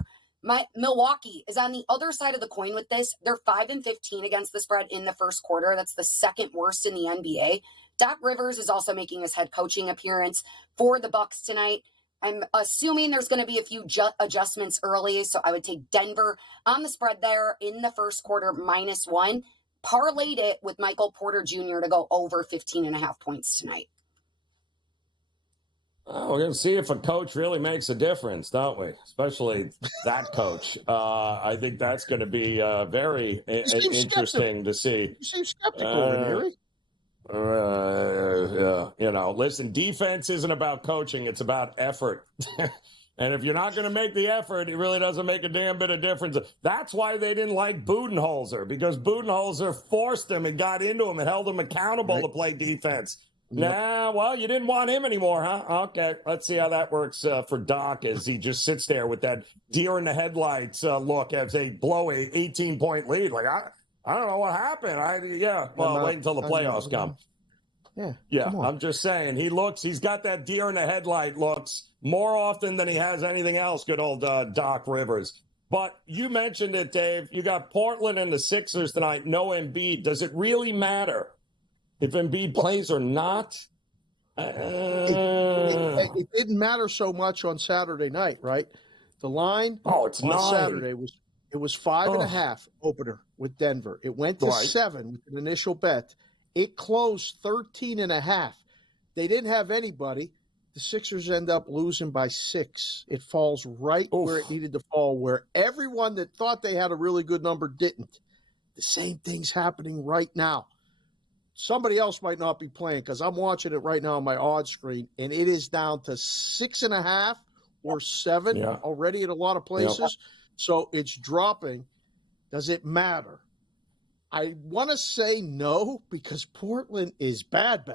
Milwaukee is on the other side of the coin with this. They're 5-15 against the spread in the first quarter. That's the second worst in the NBA. Doc Rivers is also making his head coaching appearance for the Bucks tonight. I'm assuming there's going to be a few adjustments early, so I would take Denver on the spread there in the first quarter -1. Parlayed it with Michael Porter Jr. to go over 15.5 points tonight. Oh, we're going to see if a coach really makes a difference, don't we? Especially that coach. I think that's going to be very interesting to see. You seem skeptical, Raineri. Listen, defense isn't about coaching. It's about effort. And if you're not going to make the effort, it really doesn't make a damn bit of difference. That's why they didn't like Budenholzer, because Budenholzer forced him and got into him and held him accountable to play defense. Yep. Nah, well, you didn't want him anymore, huh? Okay, let's see how that works for Doc as he just sits there with that deer in the headlights look as they blow a 18-point lead. Like, I don't know what happened. Wait until the playoffs come. Yeah, I'm just saying. He's got that deer in the headlight looks more often than he has anything else, good old Doc Rivers. But you mentioned it, Dave. You got Portland and the Sixers tonight, no Embiid. Does it really matter if Embiid plays or not? It didn't matter so much on Saturday night, right? The line on Saturday was 5.5 opener with Denver. It went to 7 with an initial bet. It closed 13.5. They didn't have anybody. The Sixers end up losing by 6. It falls right where it needed to fall, where everyone that thought they had a really good number didn't. The same thing's happening right now. Somebody else might not be playing because I'm watching it right now on my odds screen, and it is down to 6.5 or 7 already in a lot of places. So it's dropping. Does it matter? I want to say no because Portland is bad.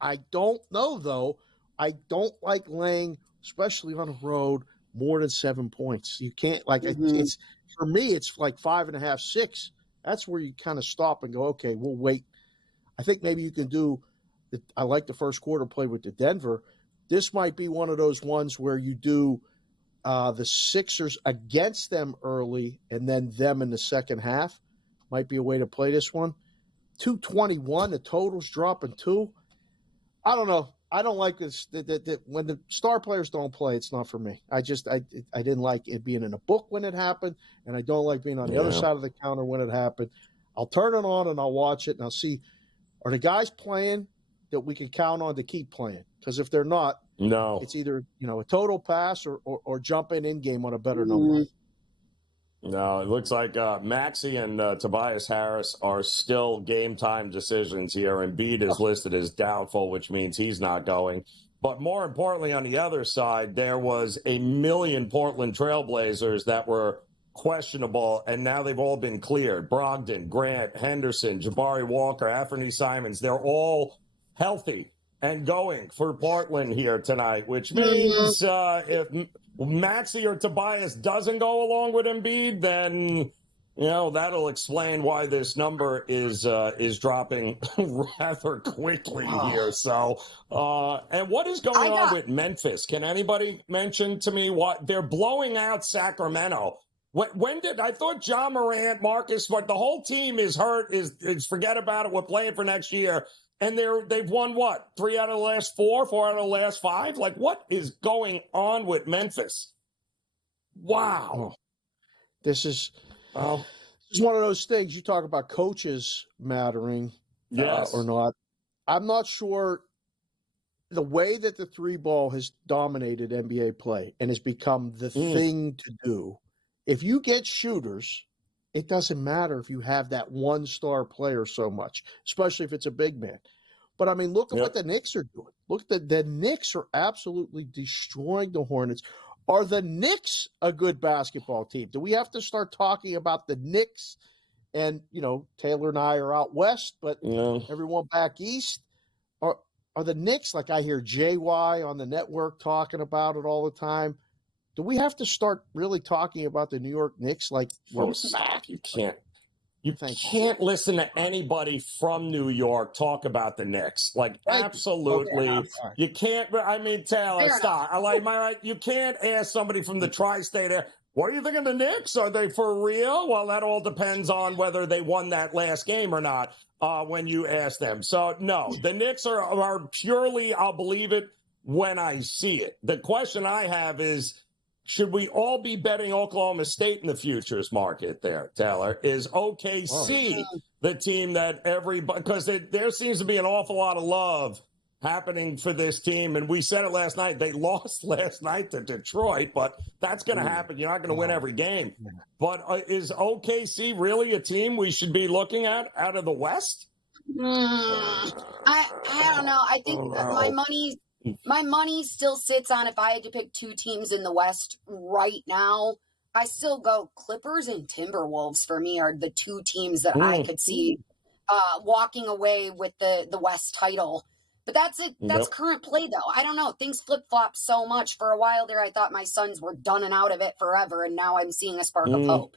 I don't know, though. I don't like laying, especially on the road, more than 7 points. You can't, it's for me, it's like 5.5, 6. That's where you kind of stop and go, okay, we'll wait. I think maybe you can do I like the first quarter play with the Denver. This might be one of those ones where you do the Sixers against them early and then them in the second half. Might be a way to play this one. 221, the total's dropping 2. I don't know. I don't like this. When the star players don't play, it's not for me. I didn't like it being in a book when it happened, and I don't like being on the other side of the counter when it happened. I'll turn it on and I'll watch it and I'll see, are the guys playing that we can count on to keep playing? Because if they're not, it's either a total pass or jump in game on a better number. No, it looks like Maxey and Tobias Harris are still game time decisions here. And Embiid is listed as doubtful, which means he's not going. But more importantly, on the other side, there was a million Portland Trailblazers that were questionable, and now they've all been cleared. Brogdon, Grant, Henderson, Jabari Walker, Anthony Simons, they're all healthy and going for Portland here tonight, which means if Maxey or Tobias doesn't go along with Embiid, then that'll explain why this number is dropping rather quickly here. So, and what is going on with Memphis? Can anybody mention to me what they're blowing out Sacramento? When did I thought John Morant, Marcus, but the whole team is hurt? Is forget about it. We're playing for next year. And they've won what? 3 out of the last 4 out of the last 5? Like, what is going on with Memphis? Wow. This is one of those things. You talk about coaches mattering or not. I'm not sure the way that the 3-ball has dominated NBA play and has become the thing to do. If you get shooters, it doesn't matter if you have that one-star player so much, especially if it's a big man. But, I mean, look at what the Knicks are doing. Look at the Knicks are absolutely destroying the Hornets. Are the Knicks a good basketball team? Do we have to start talking about the Knicks? And, Taylor and I are out west, but everyone back east. Are the Knicks, like I hear JY on the network talking about it all the time, do we have to start really talking about the New York Knicks like we're stop. You can't. You can't listen to anybody from New York talk about the Knicks. Like, absolutely. Okay. You can't. I mean, Taylor, Fair stop. I like my right. You can't ask somebody from the tri-state area, what do you think of the Knicks? Are they for real? Well, that all depends on whether they won that last game or not when you ask them. So, no, the Knicks are purely, I'll believe it when I see it. The question I have is, should we all be betting Oklahoma State in the futures market there, Taylor? Is OKC the team that everybody – because there seems to be an awful lot of love happening for this team. And we said it last night. They lost last night to Detroit, but that's going to happen. You're not going to win every game. But is OKC really a team we should be looking at out of the West? I don't know. I think my money still sits on, if I had to pick two teams in the West right now, I still go Clippers and Timberwolves for me are the two teams that I could see walking away with the West title. But that's it. That's current play, though. I don't know. Things flip-flop so much. For a while there, I thought my Suns were done and out of it forever, and now I'm seeing a spark of hope.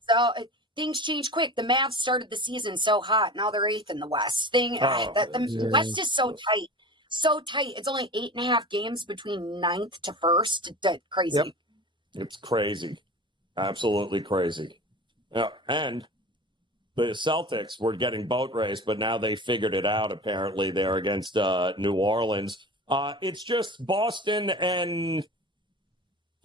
So things change quick. The Mavs started the season so hot. Now they're 8th in the West. The West is so tight. So tight. It's only 8.5 games between 9th to 1st. Crazy. Yep. It's crazy. Absolutely crazy. And the Celtics were getting boat raced, but now they figured it out, apparently, there against New Orleans. It's just Boston and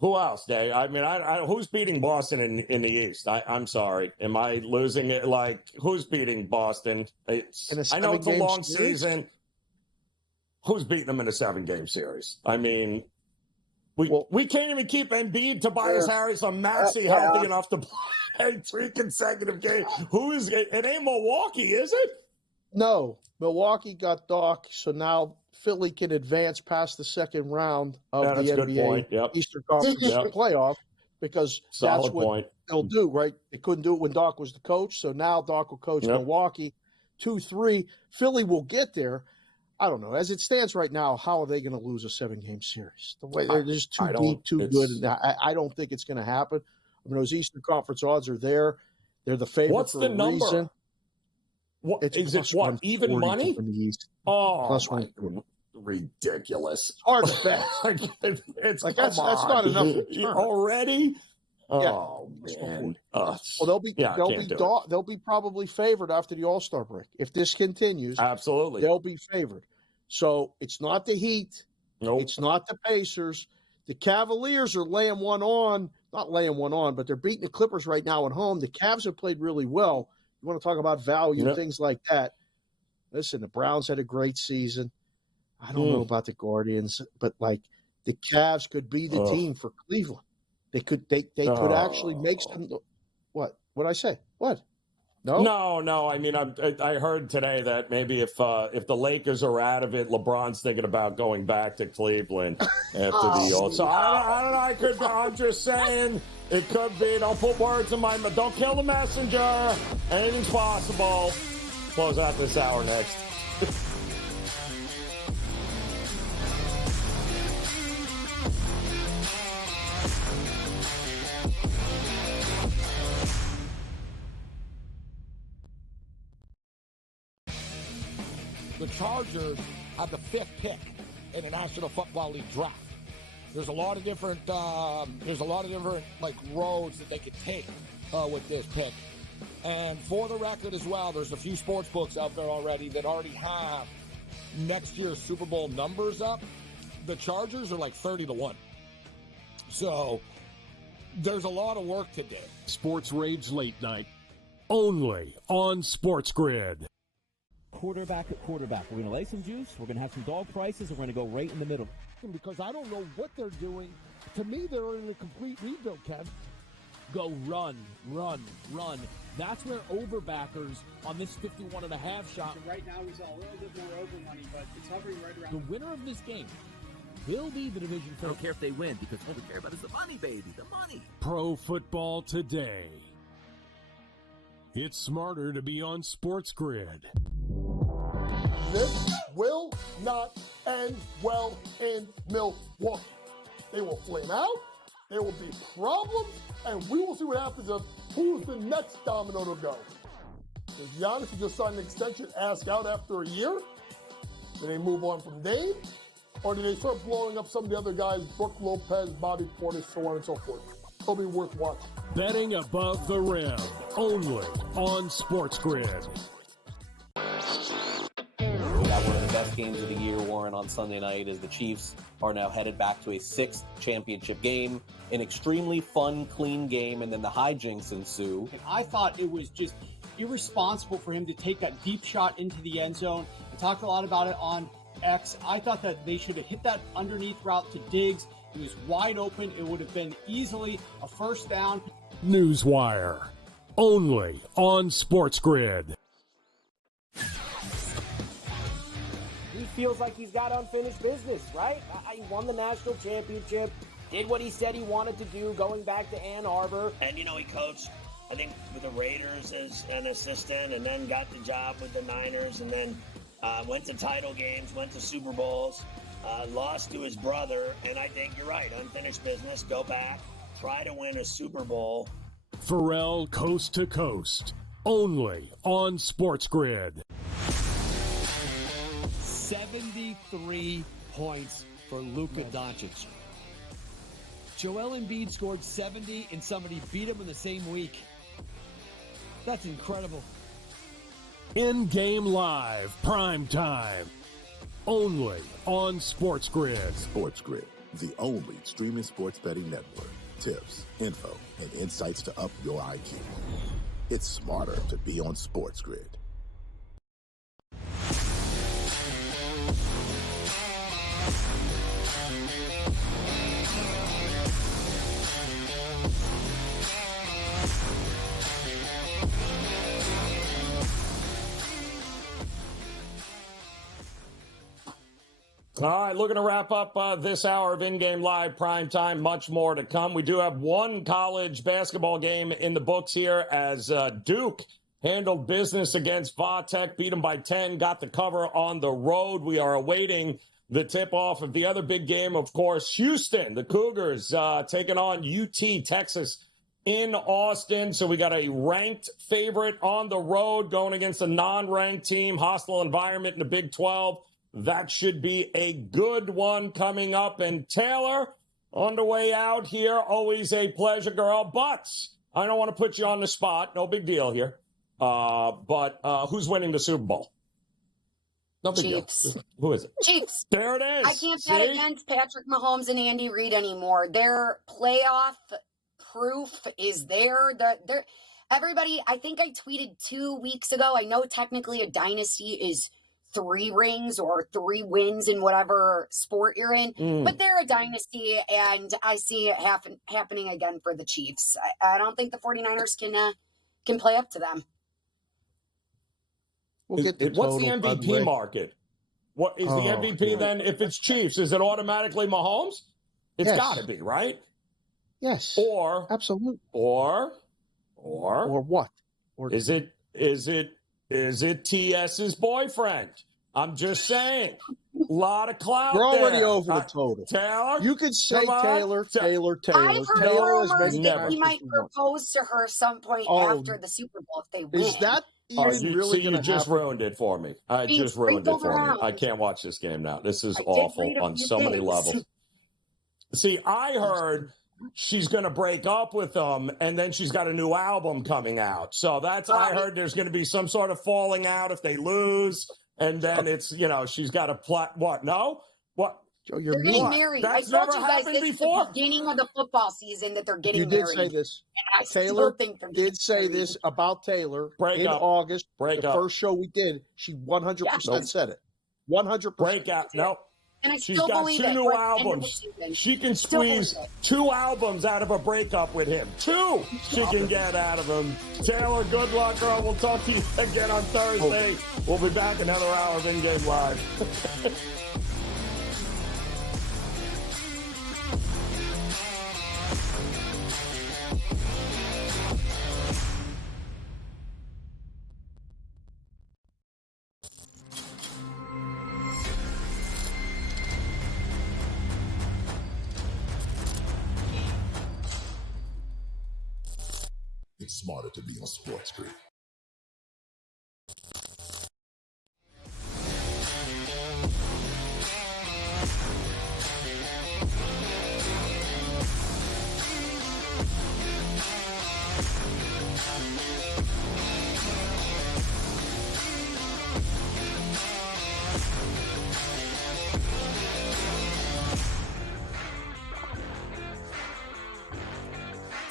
who else, Dave? I mean, who's beating Boston in the East? I'm sorry. Am I losing it? Like, who's beating Boston? I know it's a long season. Who's beating them in a 7-game series? I mean, we can't even keep Embiid, Tobias Harris, or Maxey healthy enough to play 3 consecutive games. Who is it? It ain't Milwaukee, is it? No. Milwaukee got Doc, so now Philly can advance past the second round of the NBA Eastern Conference playoff because that's what they'll do, right? They couldn't do it when Doc was the coach, so now Doc will coach Milwaukee. 2-3. Philly will get there. I don't know. As it stands right now, how are they going to lose a 7-game series? The way they're just too deep, too good. And I don't think it's going to happen. I mean, those Eastern Conference odds are there. They're the favorite. What's the number? Reason. Is it what? Even money? From the East. Oh, ridiculous! It's hard to bet. It's like that's not enough already. Yeah. Oh man! Well, they'll be probably favored after the All-Star break if this continues. Absolutely, they'll be favored. So it's not the Heat. Nope. It's not the Pacers. The Cavaliers are laying one on. Not laying one on, but they're beating the Clippers right now at home. The Cavs have played really well. You want to talk about value, things like that. Listen, the Browns had a great season. I don't know about the Guardians, but like the Cavs could be the team for Cleveland. They could actually make some. What? What'd I say? What? No. I mean, I heard today that maybe if the Lakers are out of it, LeBron's thinking about going back to Cleveland after the All. So I don't know. I'm just saying it could be. Don't put words in my mouth. Don't kill the messenger. Anything's possible. Close out this hour next. The Chargers have the 5th pick in the National Football League draft. There's a lot of different like roads that they could take with this pick. And for the record as well, there's a few sports books out there already that already have next year's Super Bowl numbers up. The Chargers are like 30-1. So there's a lot of work to do. Sports Rage Late Night, only on SportsGrid. Quarterback at quarterback. We're going to lay some juice. We're going to have some dog prices, and we're going to go right in the middle. Because I don't know what they're doing. To me, they're in a complete rebuild, Kev. Go run. That's where overbackers on this 51.5 shot. So right now, he's a little bit more over money, but it's hovering right around. The winner of this game will be the division I don't care if they win, because all we care about is the money, baby. The money. Pro Football Today. It's smarter to be on SportsGrid. This will not end well in Milwaukee. They will flame out. there will be problems, and we will see what happens of who's the next domino to go. Does Giannis, who just signed an extension, ask out after a year? Do they move on from Dame? Or do they start blowing up some of the other guys, Brook Lopez, Bobby Portis, so on and so forth? It'll be worth watching. Betting above the rim, only on SportsGrid. We got one of the best games of the year, Warren, on Sunday night as the Chiefs are now headed back to a 6th championship game. An extremely fun, clean game, and then the hijinks ensue. I thought it was just irresponsible for him to take that deep shot into the end zone. I talked a lot about it on X. I thought that they should have hit that underneath route to Diggs. He was wide open. It would have been easily a first down. Newswire, only on SportsGrid. He feels like he's got unfinished business, right? He won the national championship, did what he said he wanted to do going back to Ann Arbor. And, he coached, I think, with the Raiders as an assistant and then got the job with the Niners and then went to title games, went to Super Bowls, lost to his brother. And I think you're right, unfinished business, go back, try to win a Super Bowl. Pharrell Coast to Coast, only on SportsGrid. 73 points for Luka Doncic. Joel Embiid scored 70 and somebody beat him in the same week. That's incredible. InGame Live, PrimeTime, only on SportsGrid. SportsGrid, the only streaming sports betting network. Tips, info, and insights to up your IQ. It's smarter to be on SportsGrid. All right, looking to wrap up this hour of In-Game Live Primetime. Much more to come. We do have one college basketball game in the books here as Duke handled business against Vatech, beat them by 10, got the cover on the road. We are awaiting the tip-off of the other big game, of course, Houston. The Cougars taking on UT Texas in Austin. So we got a ranked favorite on the road going against a non-ranked team, hostile environment in the Big 12. That should be a good one coming up. And Taylor, on the way out here, always a pleasure, girl. But I don't want to put you on the spot. No big deal here. But who's winning the Super Bowl? No big Chiefs. deal. Who is it? Chiefs. There it is. I can't bet against Patrick Mahomes and Andy Reid anymore. Their playoff proof is there. Everybody, I think I tweeted 2 weeks ago. I know technically a dynasty is 3 rings or 3 wins in whatever sport you're in, but they're a dynasty, and I see it happening again for the Chiefs. I don't think the 49ers can play up to them. We'll get the what's the total, MVP market? What is the MVP then? If it's Chiefs, is it automatically Mahomes? It's got to be, right? Yes. Or absolutely. Or what? Or is it TS's boyfriend? I'm just saying. A lot of clout. We're already there. over the total. Taylor? You could say Taylor. I've heard Taylor is rumors making that he might propose to her some point after the Super Bowl if they win. Is that even really you just happen? ruined it for me. I just ruined it for me. I can't watch this game now. This is awful on so many levels. See, I heard she's going to break up with them, and then she's got a new album coming out. So that's, I heard there's going to be some sort of falling out if they lose, and then it's, she's got a plot. What? No? What? Joe, they're getting married. That's I told never you guys happened this before. at the beginning of the football season that they're getting married. You did say this. And I Taylor still think they're did say this about Taylor in August. First show we did, she 100% said it. 100%. Breakout. No. And I She's still got believe 2 it. new At the end of the albums. season. She can Still believe squeeze it. 2 albums out of a breakup with him. 2 she can get out of him. Taylor, good luck, girl. We'll talk to you again on Thursday. We'll be back another hour of In-Game Live. It's smarter to be on SportsGrid.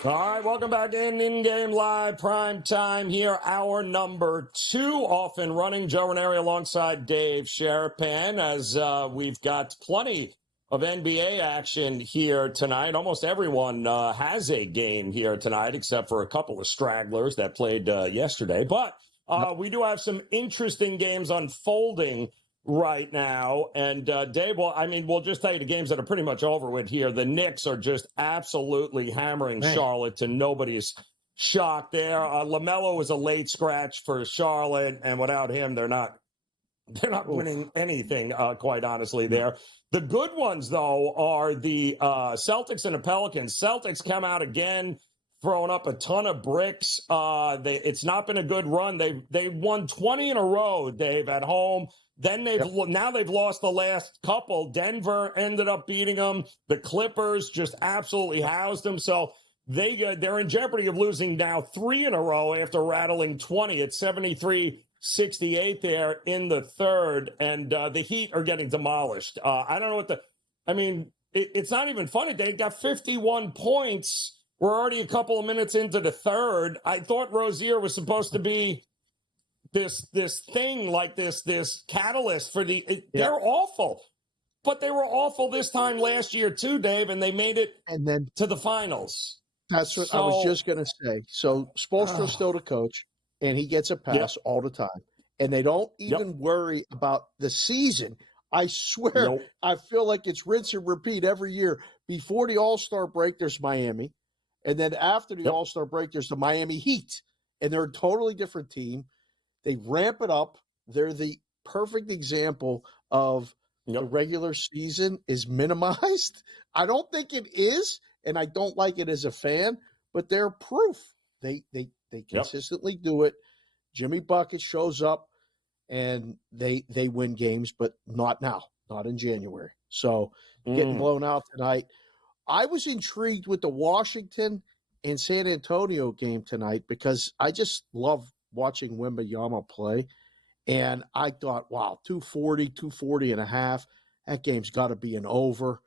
All right, welcome back in-game live, prime time here, hour number 2, off and running. Joe Raineri alongside Dave Sharapan, as we've got plenty of NBA action here tonight. Almost everyone has a game here tonight, except for a couple of stragglers that played yesterday. But we do have some interesting games unfolding right now. And Dave, well, I mean, we'll just tell you the games that are pretty much over with here. The Knicks are just absolutely hammering Charlotte to nobody's shock there. LaMelo was a late scratch for Charlotte, and without him, they're not winning anything, quite honestly, there. The good ones, though, are the Celtics and the Pelicans. Celtics come out again, throwing up a ton of bricks. It's not been a good run. They won 20 in a row, Dave, at home. Then now they've lost the last couple. Denver ended up beating them. The Clippers just absolutely housed them. So they're in jeopardy of losing now 3 in a row after rattling 20. It's 73-68 there in the third, and the Heat are getting demolished. I don't know it's not even funny. They got 51 points. We're already a couple of minutes into the third. I thought Rozier was supposed to be this thing, like this catalyst for they're awful. But they were awful this time last year too, Dave, and they made it to the finals. That's what I was just going to say. So Spoelstra's still the coach, and he gets a pass all the time. And they don't even worry about the season. I swear, I feel like it's rinse and repeat every year. Before the All-Star break, there's Miami. And then after the All-Star break, there's the Miami Heat. And they're a totally different team. They ramp it up. They're the perfect example of the regular season is minimized. I don't think it is, and I don't like it as a fan, but they're proof. They consistently do it. Jimmy Bucket shows up, and they win games, but not now, not in January. So getting blown out tonight. I was intrigued with the Washington and San Antonio game tonight because I just love watching Wembanyama play. And I thought, wow, 240 and a half. That game's got to be an over.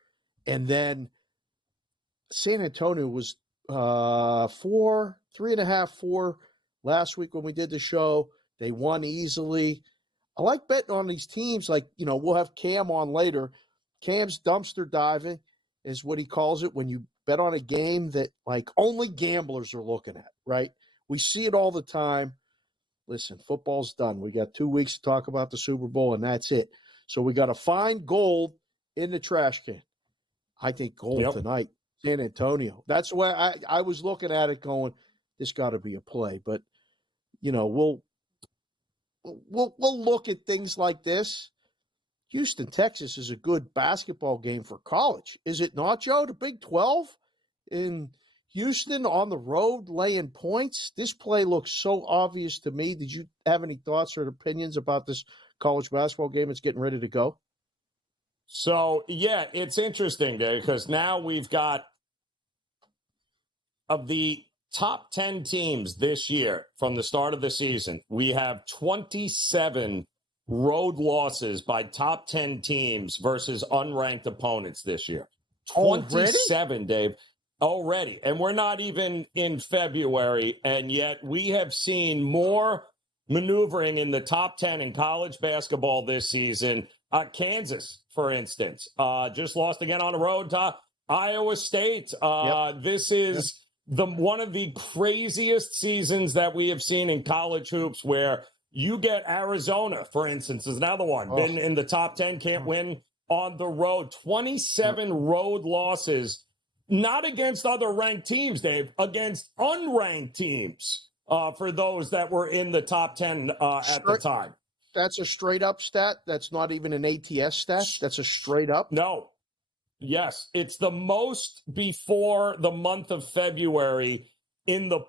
And then San Antonio was 3.5 last week when we did the show. They won easily. I like betting on these teams. Like, we'll have Cam on later. Cam's dumpster diving is what he calls it when you bet on a game that, like, only gamblers are looking at, right? We see it all the time. Listen, football's done. We got 2 weeks to talk about the Super Bowl, and that's it. So we got to find gold in the trash can. I think gold tonight, San Antonio. That's why I was looking at it going, this got to be a play. But, we'll look at things like this. Houston, Texas is a good basketball game for college. Is it not, Joe? The Big 12 in Houston on the road laying points. This play looks so obvious to me. Did you have any thoughts or opinions about this college basketball game that's getting ready to go? So, it's interesting, Dave, because now we've got, of the top 10 teams this year from the start of the season, we have 27 road losses by top 10 teams versus unranked opponents this year. 27, Dave. Already. And we're not even in February, and yet we have seen more maneuvering in the top 10 in college basketball this season. Kansas, for instance, just lost again on the road to Iowa State. This is one of the craziest seasons that we have seen in college hoops, where you get Arizona, for instance, is another one. Been in the top 10, can't win on the road. 27 road losses. Not against other ranked teams, Dave, against unranked teams for those that were in the top 10 at the time. That's a straight up stat. That's not even an ATS stat. That's a straight up. No. Yes. It's the most before the month of February in the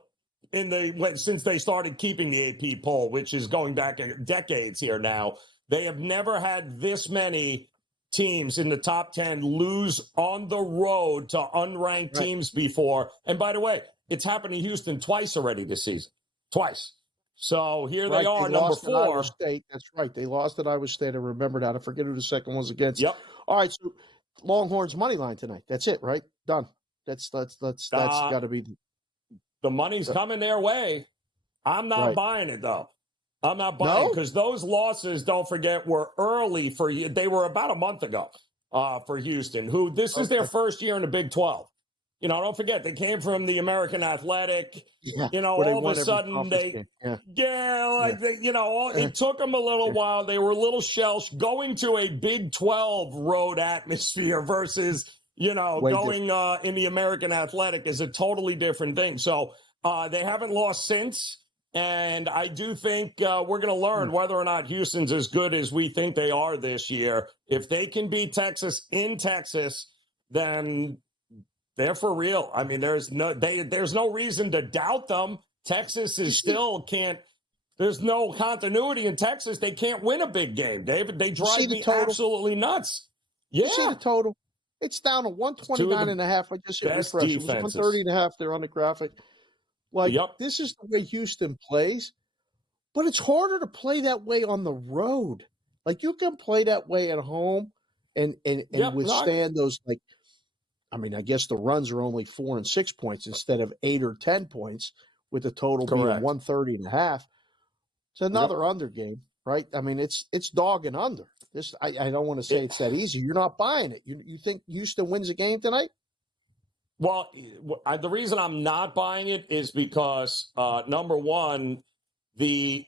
since they started keeping the AP poll, which is going back decades here now. They have never had this many teams in the top 10 lose on the road to unranked teams before. And by the way, it's happened to Houston twice already this season. Twice. So here they are, number 4. Iowa State. That's right. They lost at Iowa State. I remember that. I forget who the second one was against. Yep. All right, so Longhorns money line tonight. That's it, right? Done. That's got to be the money's coming their way. I'm not buying it though. I'm not buying because those losses, don't forget, were early for you. They were about a month ago for Houston, who this is their first year in the Big 12. You know, don't forget, they came from the American Athletic. Yeah, you know, all of a sudden it took them a little while. They were a little shelled going to a Big 12 road atmosphere versus, going in the American Athletic is a totally different thing. So they haven't lost since. And I do think we're going to learn whether or not Houston's as good as we think they are this year. If they can beat Texas in Texas, then they're for real. I mean, there's no reason to doubt them. Texas is still can't. There's no continuity in Texas. They can't win a big game, David. They drive me absolutely nuts. Yeah. You see the total? It's down to 129.5. I just hit refresh. It was 130.5 there on the graphic. This is the way Houston plays, but it's harder to play that way on the road. Like, you can play that way at home and withstand those, I guess the runs are only 4 and 6 points instead of 8 or 10 points, with the total being 130.5. It's another under game, right? I mean, it's dog and under. This I don't want to say it's that easy. You're not buying it. You think Houston wins a game tonight? Well, the reason I'm not buying it is because, number one, the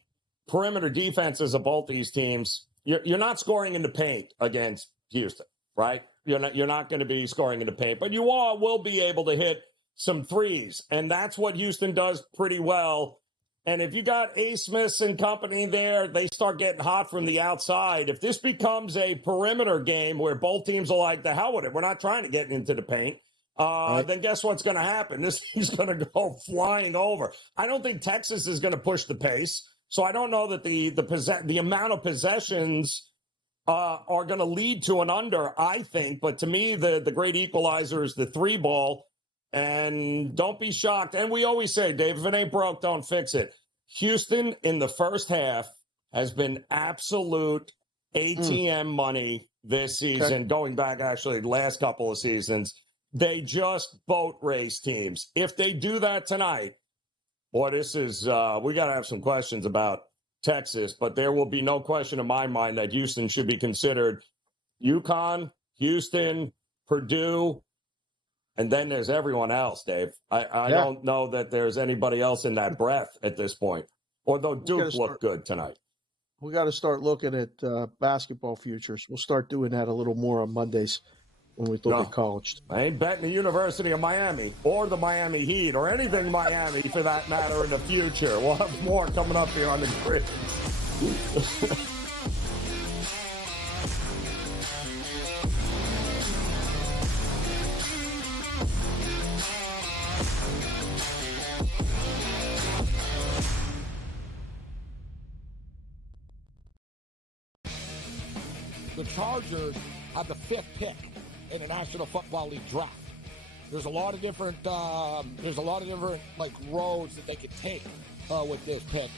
perimeter defenses of both these teams, you're not scoring in the paint against Houston, right? You're not going to be scoring in the paint, but you all will be able to hit some threes, and that's what Houston does pretty well. And if you got A. Smiths and company there, they start getting hot from the outside. If this becomes a perimeter game where both teams are like, the hell with it, we're not trying to get into the paint. Then guess what's going to happen? This team's going to go flying over. I don't think Texas is going to push the pace, so I don't know that the amount of possessions are going to lead to an under, I think. But to me, the great equalizer is the 3 ball, and don't be shocked. And we always say, Dave, if it ain't broke, don't fix it. Houston in the first half has been absolute ATM money this season, going back actually the last couple of seasons. They just boat race teams. If they do that tonight, boy, this is we got to have some questions about Texas, but there will be no question in my mind that Houston should be considered UConn, Houston, Purdue, and then there's everyone else, Dave. I don't know that there's anybody else in that breath at this point, although Duke looked good tonight. We got to start looking at basketball futures. We'll start doing that a little more on Mondays when we look at college. I ain't betting the University of Miami or the Miami Heat or anything Miami for that matter in the future. We'll have more coming up here on the grid. The Chargers have the 5th pick in the National Football League draft. There's a lot of different roads that they could take with this pick.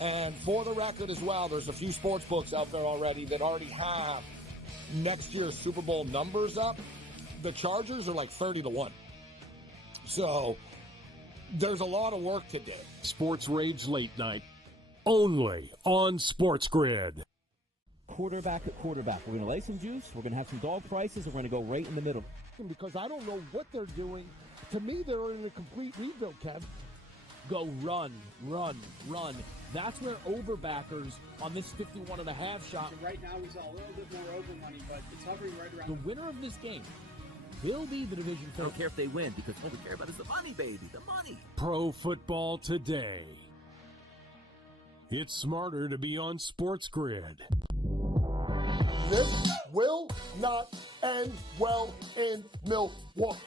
And for the record as well, there's a few sports books out there already that already have next year's Super Bowl numbers up. The Chargers are like 30-1. So there's a lot of work to do. Sports Rage Late Night, only on SportsGrid. Quarterback at quarterback. We're going to lay some juice. We're going to have some dog prices. And we're going to go right in the middle. Because I don't know what they're doing. To me, they're in a complete rebuild, Kev. Go run. That's where overbackers on this 51.5 shot. So right now he's a little bit more over money, but it's hovering right around. The winner of this game will be the division I don't care if they win, because all we care about is the money, baby. The money. Pro Football Today. It's smarter to be on SportsGrid. This will not end well in Milwaukee.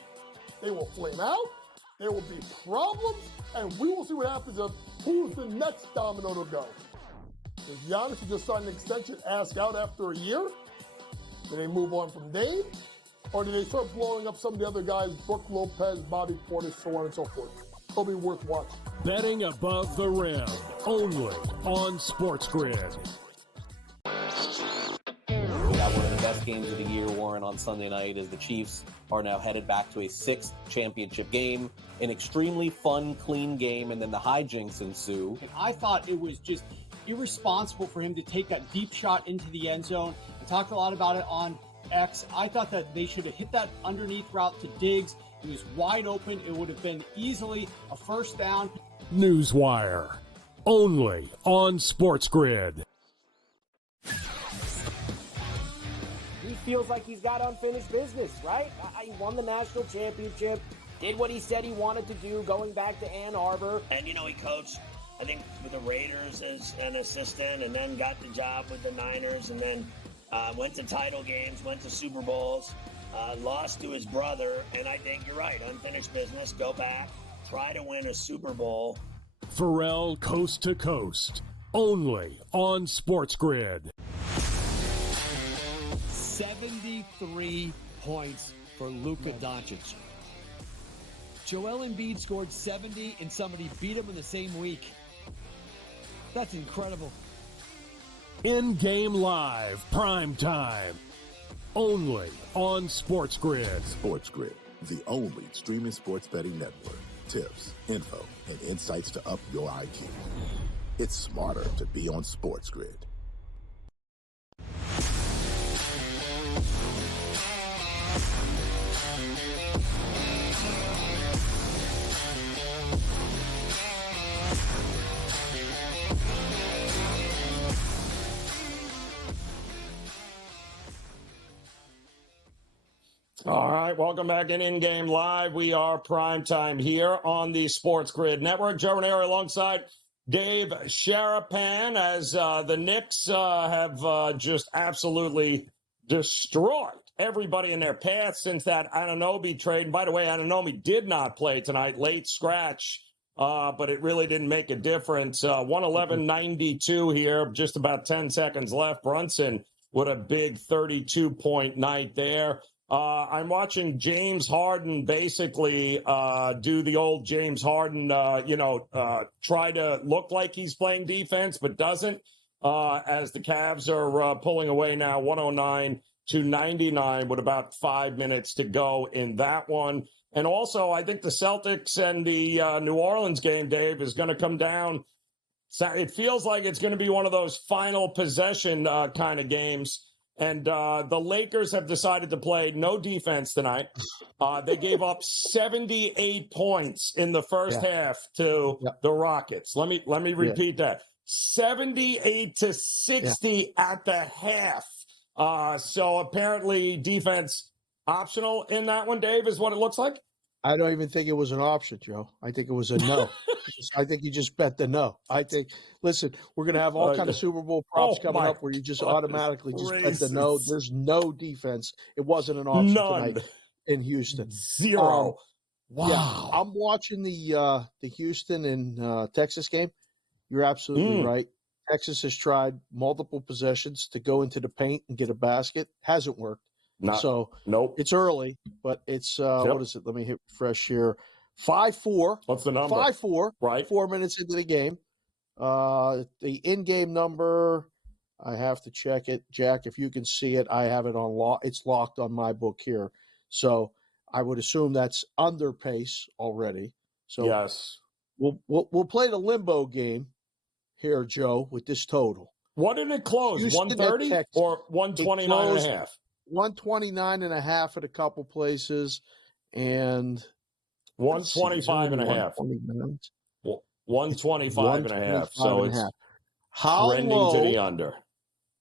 They will flame out. there will be problems, and we will see what happens of who's the next domino to go. Does Giannis, who just signed an extension, ask out after a year? Do they move on from Dame? Or do they start blowing up some of the other guys, Brook Lopez, Bobby Portis, so on and so forth? It'll be worth watching. Betting above the rim, only on SportsGrid. We got one of the best games of the year, Warren, on Sunday night as the Chiefs are now headed back to a 6th championship game. An extremely fun, clean game, and then the hijinks ensue. I thought it was just irresponsible for him to take that deep shot into the end zone. I talked a lot about it on X. I thought that they should have hit that underneath route to Diggs. He was wide open. It would have been easily a first down. Newswire, only on SportsGrid. He feels like he's got unfinished business, right? He won the national championship, did what he said he wanted to do going back to Ann Arbor. And, he coached, I think, with the Raiders as an assistant and then got the job with the Niners and then went to title games, went to Super Bowls, lost to his brother. And I think you're right, unfinished business, go back, try to win a Super Bowl. Pharrell Coast to Coast, only on SportsGrid. 73 points for Luka Doncic. Joel Embiid scored 70 and somebody beat him in the same week. That's incredible. InGame Live, PrimeTime, only on SportsGrid. SportsGrid, the only streaming sports betting network. Tips, info, and insights to up your IQ. It's smarter to be on SportsGrid. All right, welcome back in Game Live. We are primetime here on the SportsGrid Network. Joe Raineri alongside Dave Sharapan as the Knicks have just absolutely destroyed everybody in their path since that Anunoby trade. And by the way, Anunoby did not play tonight, late scratch, but it really didn't make a difference. 111-92 here, just about 10 seconds left. Brunson with a big 32-point night there. I'm watching James Harden basically do the old James Harden, try to look like he's playing defense, but doesn't, as the Cavs are pulling away now 109-99 with about 5 minutes to go in that one. And also, I think the Celtics and the New Orleans game, Dave, is going to come down. So it feels like it's going to be one of those final possession kind of games. And the Lakers have decided to play no defense tonight. They gave up 78 points in the first half to the Rockets. Let me repeat that. 78-60 at the half. So apparently defense optional in that one, Dave, is what it looks like. I don't even think it was an option, Joe. I think it was a no. I think you just bet the no. Listen, we're going to have all kind of Super Bowl props coming up where you just automatically just bet the no. There's no defense. It wasn't an option tonight in Houston. Zero. Wow. Yeah, I'm watching the Houston and Texas game. You're absolutely right. Texas has tried multiple possessions to go into the paint and get a basket. Hasn't worked. Nope. It's early, but it's what is it? Let me hit refresh here. 5-4. What's the number? 5-4. Right. 4 minutes into the game. The in-game number, I have to check it. Jack, if you can see it, I have it on lock. It's locked on my book here. So I would assume that's under pace already. So yes, we'll play the limbo game here, Joe, with this total. What did it close? 130 or 129.5? 129.5 at a couple places, and 125.5. 125.5. So it's trending to the under.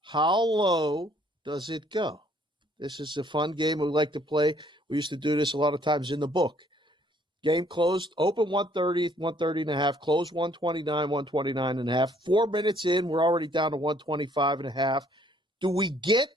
How low does it go? This is a fun game we like to play. We used to do this a lot of times in the book. Game closed, open 130, 130.5, closed 129, 129.5. 4 minutes in, we're already down to 125.5. Do we get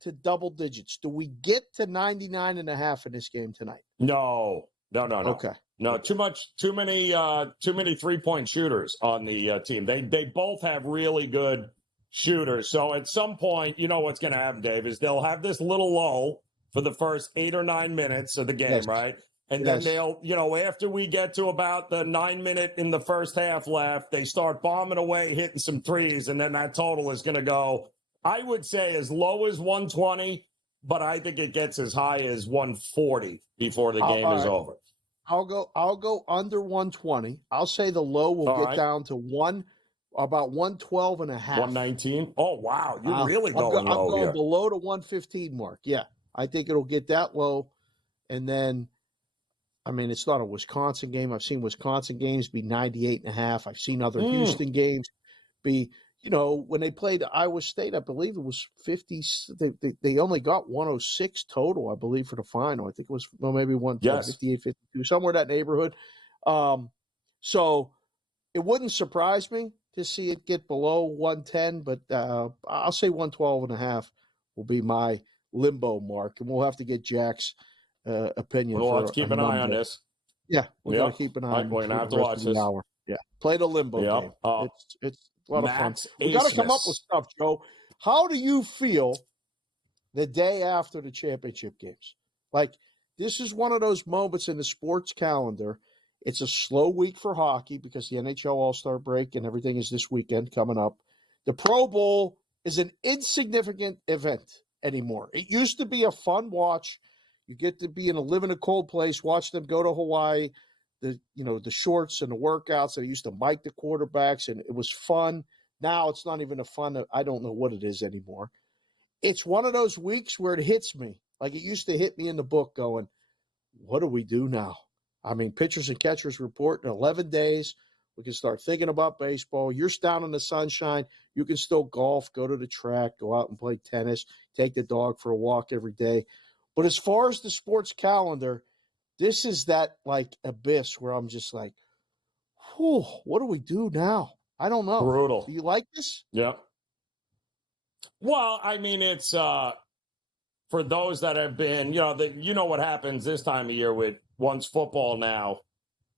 to double digits? Do we get to 99.5 in this game tonight? No. Okay. No, too many 3-point shooters on the team. They both have really good shooters. So at some point, you know what's going to happen, Dave, is they'll have this little lull for the first 8 or 9 minutes of the game, Yes. right? And then they'll, after we get to about the 9 minute in the first half left, they start bombing away, hitting some threes, and then that total is going to go, I would say, as low as 120, but I think it gets as high as 140 before the game is over. I'll go under 120. I'll say the low will get down to about 112 and a half. 119? Oh, wow. You're really going low I'm going here. below the 115 mark. Yeah. I think it'll get that low. And then, I mean, it's not a Wisconsin game. I've seen Wisconsin games be 98 and a half. I've seen other Houston games be, when they played Iowa State, I believe it was 50. They only got 106 total, I believe, for the final. I think it was maybe 58, 52, somewhere in that neighborhood. So it wouldn't surprise me to see it get below 110, but I'll say 112 and a half will be my limbo mark, and we'll have to get Jack's opinion. Well, let's keep an eye on this. Yeah, we're going to keep an eye on it. We're going to have to watch this. Hour. Yeah, play the limbo game. It's a lot of fun. We got to come up with stuff, Joe. How do you feel the day after the championship games? Like, this is one of those moments in the sports calendar. It's a slow week for hockey because the NHL All-Star break and everything is this weekend coming up. The Pro Bowl is an insignificant event anymore. It used to be a fun watch. You get to live in a cold place, watch them go to Hawaii, the shorts and the workouts. They used to mic the quarterbacks, and it was fun. Now it's not even a fun. I don't know what it is anymore. It's one of those weeks where it hits me like it used to hit me in the book going, what do we do now? I mean, pitchers and catchers report in 11 days. We can start thinking about baseball. You're down in the sunshine. You can still golf, go to the track, go out and play tennis, take the dog for a walk every day. But as far as the sports calendar, this is that like abyss where I'm just like, whew, what do we do now? I don't know. Brutal. Do you like this? Yeah. Well, I mean, it's for those that have been, what happens this time of year with once football now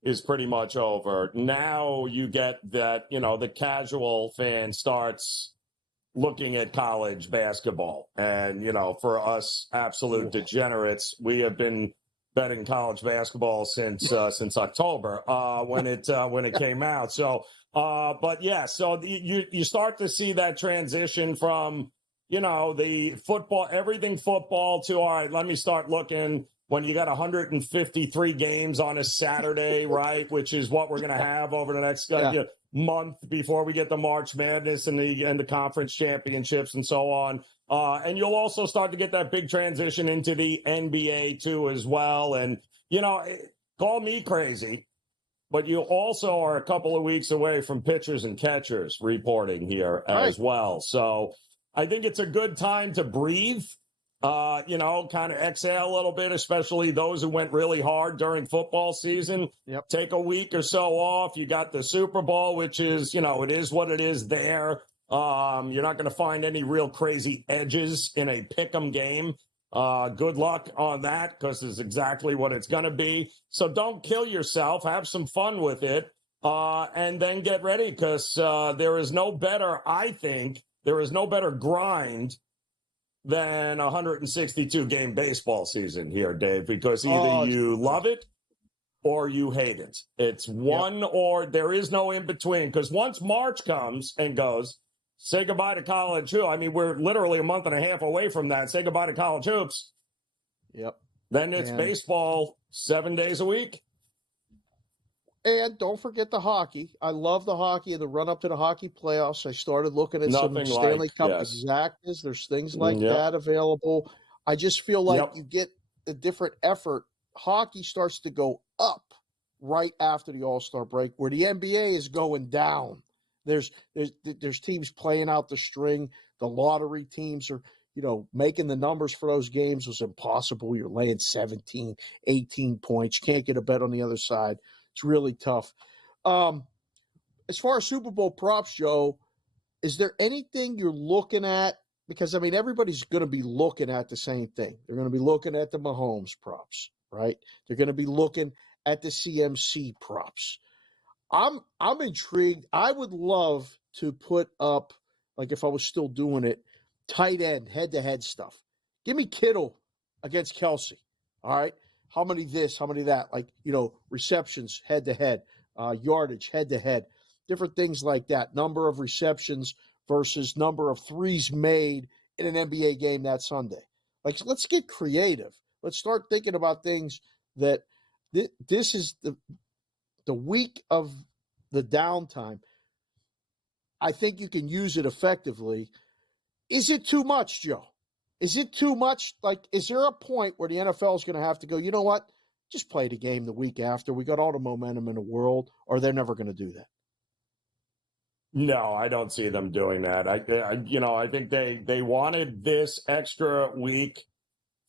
is pretty much over. Now you get that, the casual fan starts looking at college basketball. And, for us absolute degenerates, we have been betting college basketball since October when it came out. So, but yeah, so you start to see that transition from, the football, everything football to, all right, let me start looking when you got 153 games on a Saturday, right? Which is what we're going to have over the next month before we get the March Madness and the conference championships and so on. And you'll also start to get that big transition into the NBA too as well. And, call me crazy, but you also are a couple of weeks away from pitchers and catchers reporting here as well. So I think it's a good time to breathe, kind of exhale a little bit, especially those who went really hard during football season. Yep. Take a week or so off. You got the Super Bowl, which is, it is what it is there. You're not going to find any real crazy edges in a pick'em game. Good luck on that because it's exactly what it's going to be. So don't kill yourself. Have some fun with it. And then get ready because there is no better grind than a 162-game baseball season here, Dave, because either you love it or you hate it. It's one or there is no in between because once March comes and goes, say goodbye to college hoops. I mean, we're literally a month and a half away from that. Say goodbye to college hoops. Yep. Then it's baseball 7 days a week. And don't forget the hockey. I love the hockey and the run-up to the hockey playoffs. I started looking at some Stanley Cup exactas. There's things like that available. I just feel like you get a different effort. Hockey starts to go up right after the All-Star break, where the NBA is going down. There's teams playing out the string. The lottery teams are, making the numbers for those games was impossible. You're laying 17, 18 points. You can't get a bet on the other side. It's really tough. As far as Super Bowl props, Joe, is there anything you're looking at? Because, I mean, everybody's going to be looking at the same thing. They're going to be looking at the Mahomes props, right? They're going to be looking at the CMC props. I'm intrigued. I would love to put up, like if I was still doing it, tight end, head-to-head stuff. Give me Kittle against Kelsey, all right? How many this, how many that? Like, receptions head-to-head, yardage head-to-head, different things like that. Number of receptions versus number of threes made in an NBA game that Sunday. Like, let's get creative. Let's start thinking about things that this is the week of the downtime. I think you can use it effectively. Is it too much, Joe? Is it too much? Like, is there a point where the NFL is going to have to go, you know what? Just play the game the week after. We got all the momentum in the world, or they're never going to do that? No, I don't see them doing that. I think they wanted this extra week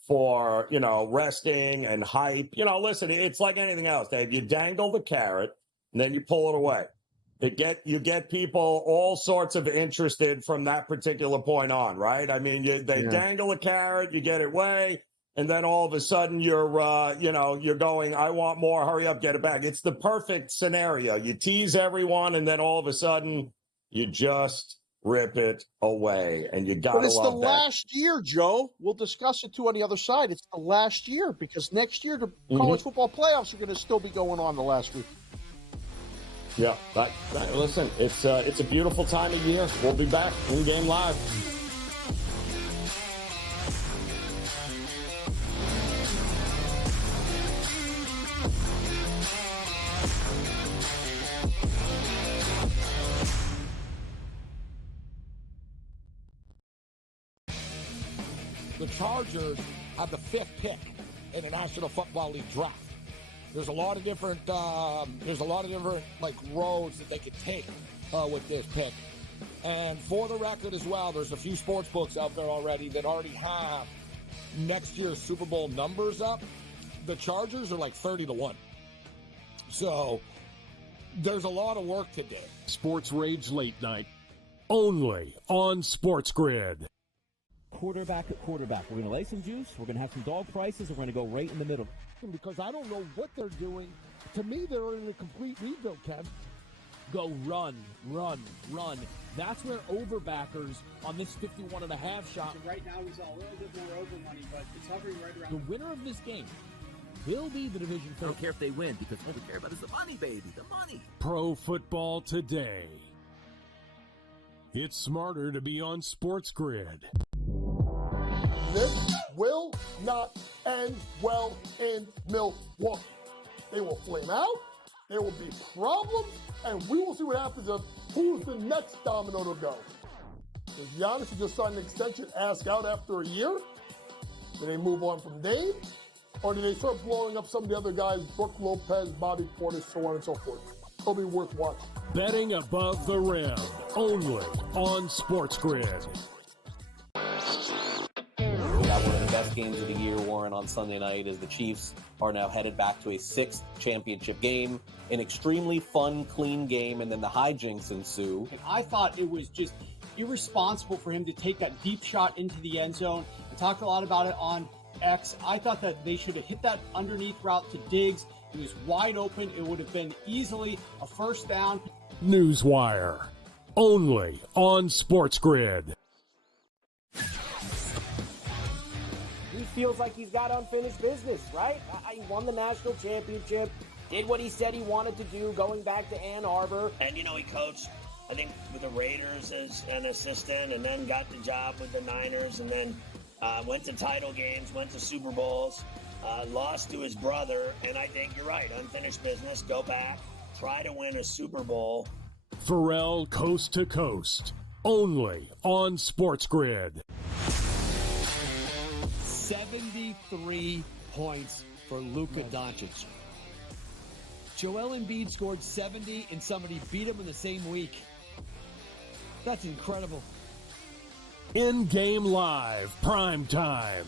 for, resting and hype. Listen, it's like anything else, Dave. You dangle the carrot and then you pull it away. You get people all sorts of interested from that particular point on, right? I mean, they dangle a carrot, you get it away, and then all of a sudden you're going, I want more, hurry up, get it back. It's the perfect scenario. You tease everyone, and then all of a sudden you just rip it away, and you got to love that. But it's the last year, Joe. We'll discuss it too on the other side. It's the last year because next year the college football playoffs are going to still be going on the last week. Yeah, listen, it's a beautiful time of year. We'll be back in-game live. The Chargers have the 5th pick in the National Football League draft. There's a lot of different roads that they could take with this pick. And for the record as well, there's a few sports books out there already that already have next year's Super Bowl numbers up. The Chargers are like 30-1. So there's a lot of work to do. Sports Rage Late Night, only on SportsGrid. Quarterback at quarterback. We're going to lay some juice. We're going to have some dog prices. We're going to go right in the middle. Because I don't know what they're doing. To me, they're in a complete rebuild, Kev. Go run. That's where overbackers on this 51.5 shot. So right now he's a little bit more over money, but it's hovering right around. The winner of this game will be the division I don't care if they win because all we care about is the money, baby. The money. Pro Football Today. It's smarter to be on SportsGrid. This will not end well in Milwaukee. They will flame out, there will be problems, and we will see what happens of who's the next domino to go. Does Giannis, who just signed an extension, ask out after a year? Do they move on from Dame? Or do they start blowing up some of the other guys, Brook Lopez, Bobby Portis, so on and so forth? It'll be worth watching. Betting above the rim, only on SportsGrid. We got one of the best games of the year, Warren, on Sunday night as the Chiefs are now headed back to a 6th championship game. An extremely fun, clean game, and then the hijinks ensue. And I thought it was just irresponsible for him to take that deep shot into the end zone. We talked a lot about it on X. I thought that they should have hit that underneath route to Diggs. He was wide open. It would have been easily a first down. Newswire, only on SportsGrid. He feels like he's got unfinished business, right? He won the national championship, did what he said he wanted to do going back to Ann Arbor. And, he coached, I think, with the Raiders as an assistant and then got the job with the Niners and then went to title games, went to Super Bowls, lost to his brother. And I think you're right, unfinished business, go back, try to win a Super Bowl. Pharrell Coast to Coast, only on SportsGrid. 73 points for Luka Doncic. Joel Embiid scored 70 and somebody beat him in the same week. That's incredible. InGame Live, PrimeTime,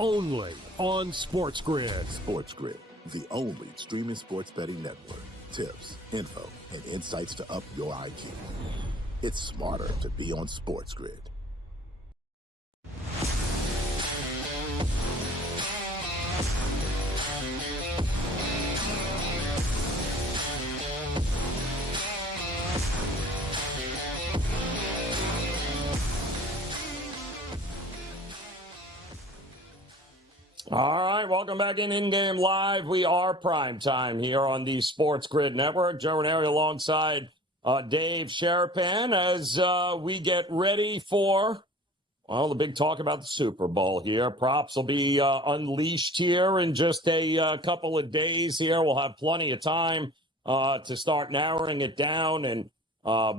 only on SportsGrid. SportsGrid, the only streaming sports betting network. Tips, info, and insights to up your IQ. It's smarter to be on SportsGrid. All right, welcome back in-game live. We are PrimeTime here on the SportsGrid Network. Joe Raineri alongside Dave Sharapan as we get ready for, well, the big talk about the Super Bowl here. Props will be unleashed here in just a couple of days here. We'll have plenty of time to start narrowing it down and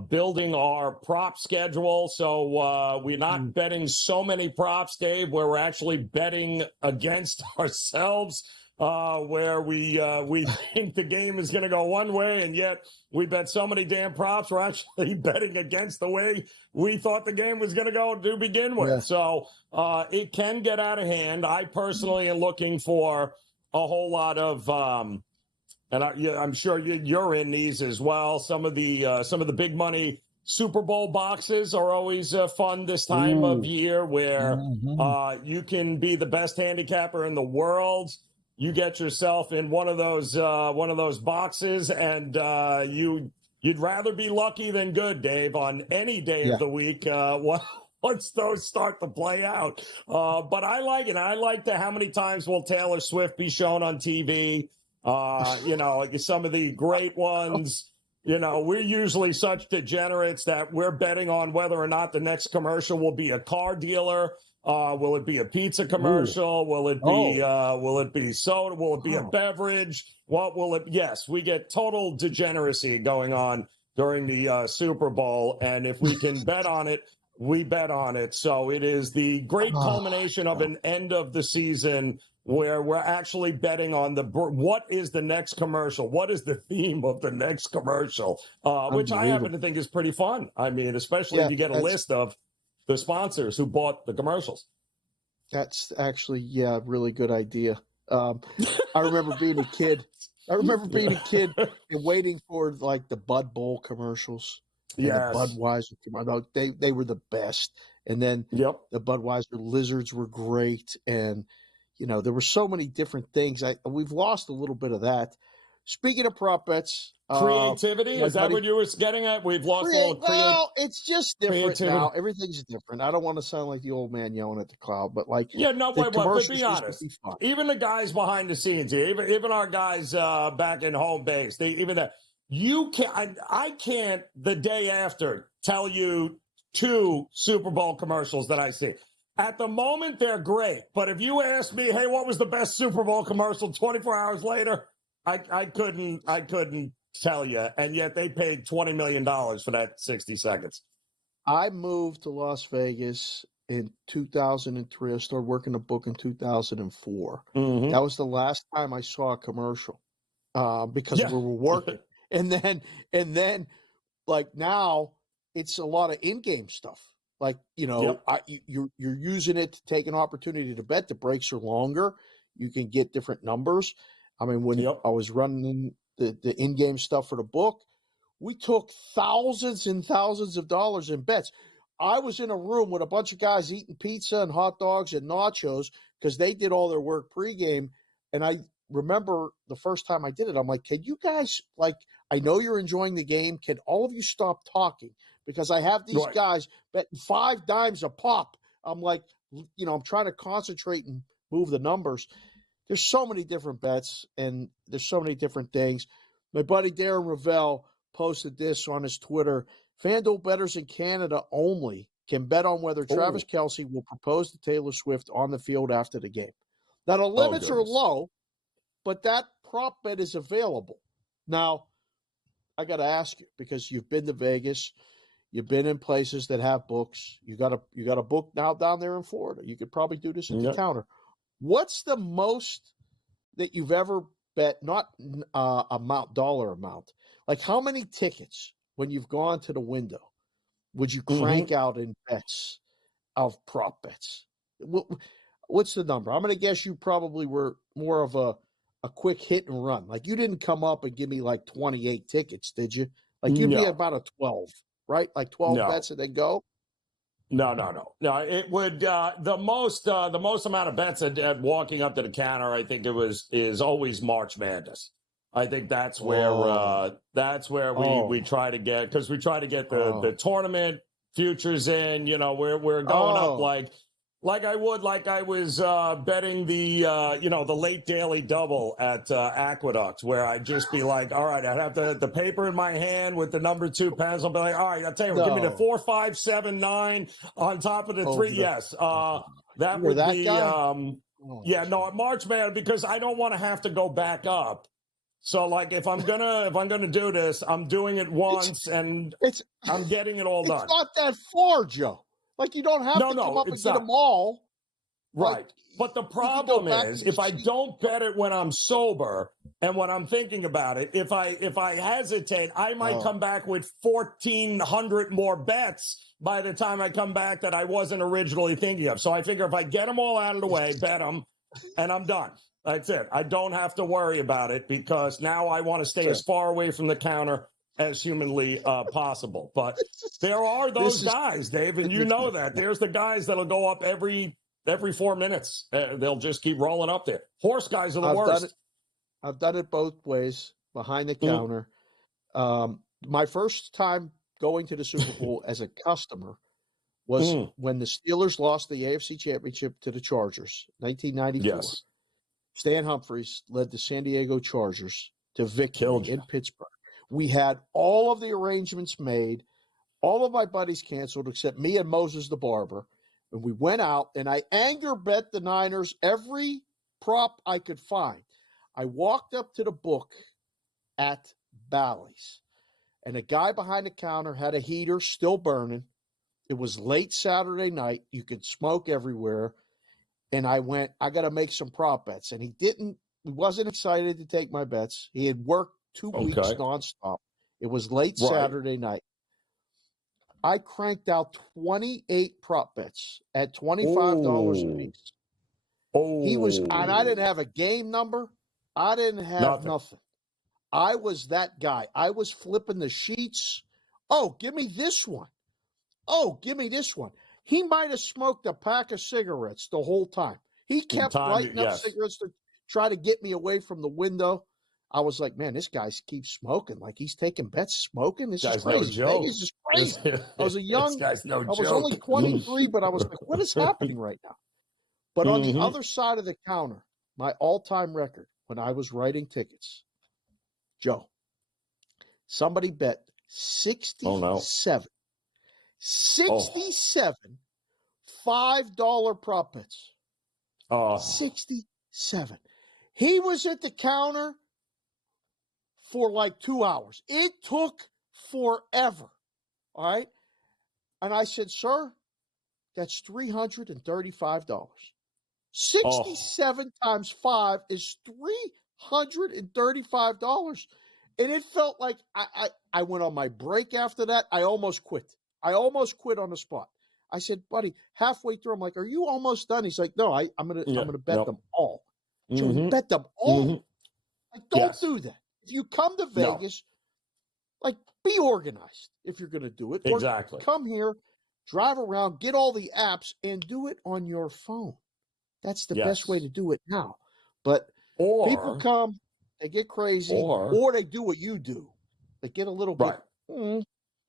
building our prop schedule. So we're not betting so many props, Dave, where we're actually betting against ourselves, where we think the game is going to go one way, and yet we bet so many damn props, we're actually betting against the way we thought the game was going to go to begin with. Yeah. So it can get out of hand. I personally am looking for a whole lot of and I'm sure you're in these as well. Some of the big money Super Bowl boxes are always fun this time of year, where you can be the best handicapper in the world. You get yourself in one of those boxes, and you'd rather be lucky than good, Dave, on any day of the week. Once those start to play out, but I like it. I like how many times will Taylor Swift be shown on TV? Some of the great ones, we're usually such degenerates that we're betting on whether or not the next commercial will be a car dealer. Will it be a pizza commercial? Will it be soda? Will it be a beverage? What will it? Yes, we get total degeneracy going on during the Super Bowl. And if we can bet on it, we bet on it. So it is the great culmination of an end of the season where we're actually betting on what is the next commercial? What is the theme of the next commercial? Which I happen to think is pretty fun. I mean, especially if you get a list of the sponsors who bought the commercials. That's actually, really good idea. I remember being a kid. And waiting for like the Bud Bowl commercials. And the Budweiser commercials. They were the best. And then the Budweiser Lizards were great. And there were so many different things. We've lost a little bit of that. Speaking of prop bets, creativity, is that what you were getting at? We've lost a little creativity. Well, it's just different now. Everything's different. I don't want to sound like the old man yelling at the cloud, but but be honest. Even the guys behind the scenes here, even our guys back in home base, I can't the day after tell you 2 Super Bowl commercials that I see. At the moment, they're great. But if you ask me, hey, what was the best Super Bowl commercial 24 hours later, I couldn't tell you. And yet they paid $20 million for that 60 seconds. I moved to Las Vegas in 2003. I started working the book in 2004. Mm-hmm. That was the last time I saw a commercial because we were working. And then like now it's a lot of in-game stuff. Like, you're using it to take an opportunity to bet. The breaks are longer. You can get different numbers. I mean, when I was running the in-game stuff for the book, we took thousands and thousands of dollars in bets. I was in a room with a bunch of guys eating pizza and hot dogs and nachos because they did all their work pregame. And I remember the first time I did it, I'm like, can you guys, I know you're enjoying the game. Can all of you stop talking? Because I have these guys betting 5 dimes a pop. I'm like, I'm trying to concentrate and move the numbers. There's so many different bets, and there's so many different things. My buddy Darren Ravel posted this on his Twitter. FanDuel bettors in Canada only can bet on whether Travis Kelce will propose to Taylor Swift on the field after the game. Now, the limits are low, but that prop bet is available. Now, I got to ask you, because you've been to Vegas, you've been in places that have books. You got a book now down there in Florida. You could probably do this at the counter. What's the most that you've ever bet? Not dollar amount. Like how many tickets when you've gone to the window would you crank out in bets of prop bets? What's the number? I'm going to guess you probably were more of a quick hit and run. Like you didn't come up and give me like 28 tickets, did you? Like you'd be about a 12. Right? Like 12 bets and then go? No. It would the most amount of bets at walking up to the counter, I think is always March Madness. I think that's where we try to get, because we try to get the tournament futures in. We're going up like like I was betting the the late daily double at Aqueduct, where I'd just be like, all right, I'd have the paper in my hand with the number 2 pens. I'll be like, all right, I'll tell you what, give me the 4, 5, 7, 9 on top of the 3. Yes, that would that be guy? at March Man, because I don't want to have to go back up. So like if I'm gonna do this, I'm doing it once and I'm getting it all done. It's not that far, Joe. Like you don't have to come up and get them all. Right. But the problem is, if I don't bet it when I'm sober and when I'm thinking about it, if I hesitate, I might come back with 1,400 more bets by the time I come back that I wasn't originally thinking of. So I figure if I get them all out of the way, bet them, and I'm done. That's it. I don't have to worry about it because now I want to stay as far away from the counter as humanly possible. But there are those guys, Dave, and you know that. There's the guys that'll go up every 4 minutes. They'll just keep rolling up there. Horse guys are the worst. I've done it both ways, behind the counter. My first time going to the Super Bowl as a customer was when the Steelers lost the AFC Championship to the Chargers, 1994. Yes. Stan Humphries led the San Diego Chargers to victory in Pittsburgh. We had all of the arrangements made. All of my buddies canceled except me and Moses the barber. And we went out, and I anger bet the Niners every prop I could find. I walked up to the book at Bally's, and a guy behind the counter had a heater still burning. It was late Saturday night. You could smoke everywhere. And I went, I got to make some prop bets. And he wasn't excited to take my bets. He had worked 2 weeks nonstop. It was late Saturday night. I cranked out 28 prop bets at $25 a piece. And I didn't have a game number. I didn't have nothing. I was that guy. I was flipping the sheets. Oh, give me this one. Oh, give me this one. He might have smoked a pack of cigarettes the whole time. He kept lighting up cigarettes to try to get me away from the window. I was like, man, this guy keeps smoking. Like he's taking bets smoking. This is crazy. Vegas is crazy. I was I was only 23, but I was like, what is happening right now? But on the other side of the counter, my all-time record when I was writing tickets, Joe, somebody bet 67. 67 $5 prop bets. 67. He was at the counter for like 2 hours. It took forever. All right. And I said, sir, that's $335. 67 times 5 is $335. And it felt like I went on my break after that. I almost quit. I almost quit on the spot. I said, buddy, halfway through, I'm like, are you almost done? He's like, no, I'm gonna bet them all. So he bet them all. Like, don't do that. If you come to Vegas, like, be organized if you're gonna do it. Exactly. Or come here, drive around, get all the apps, and do it on your phone. That's the best way to do it now. But people come, they get crazy, or they do what you do. They get a little bit.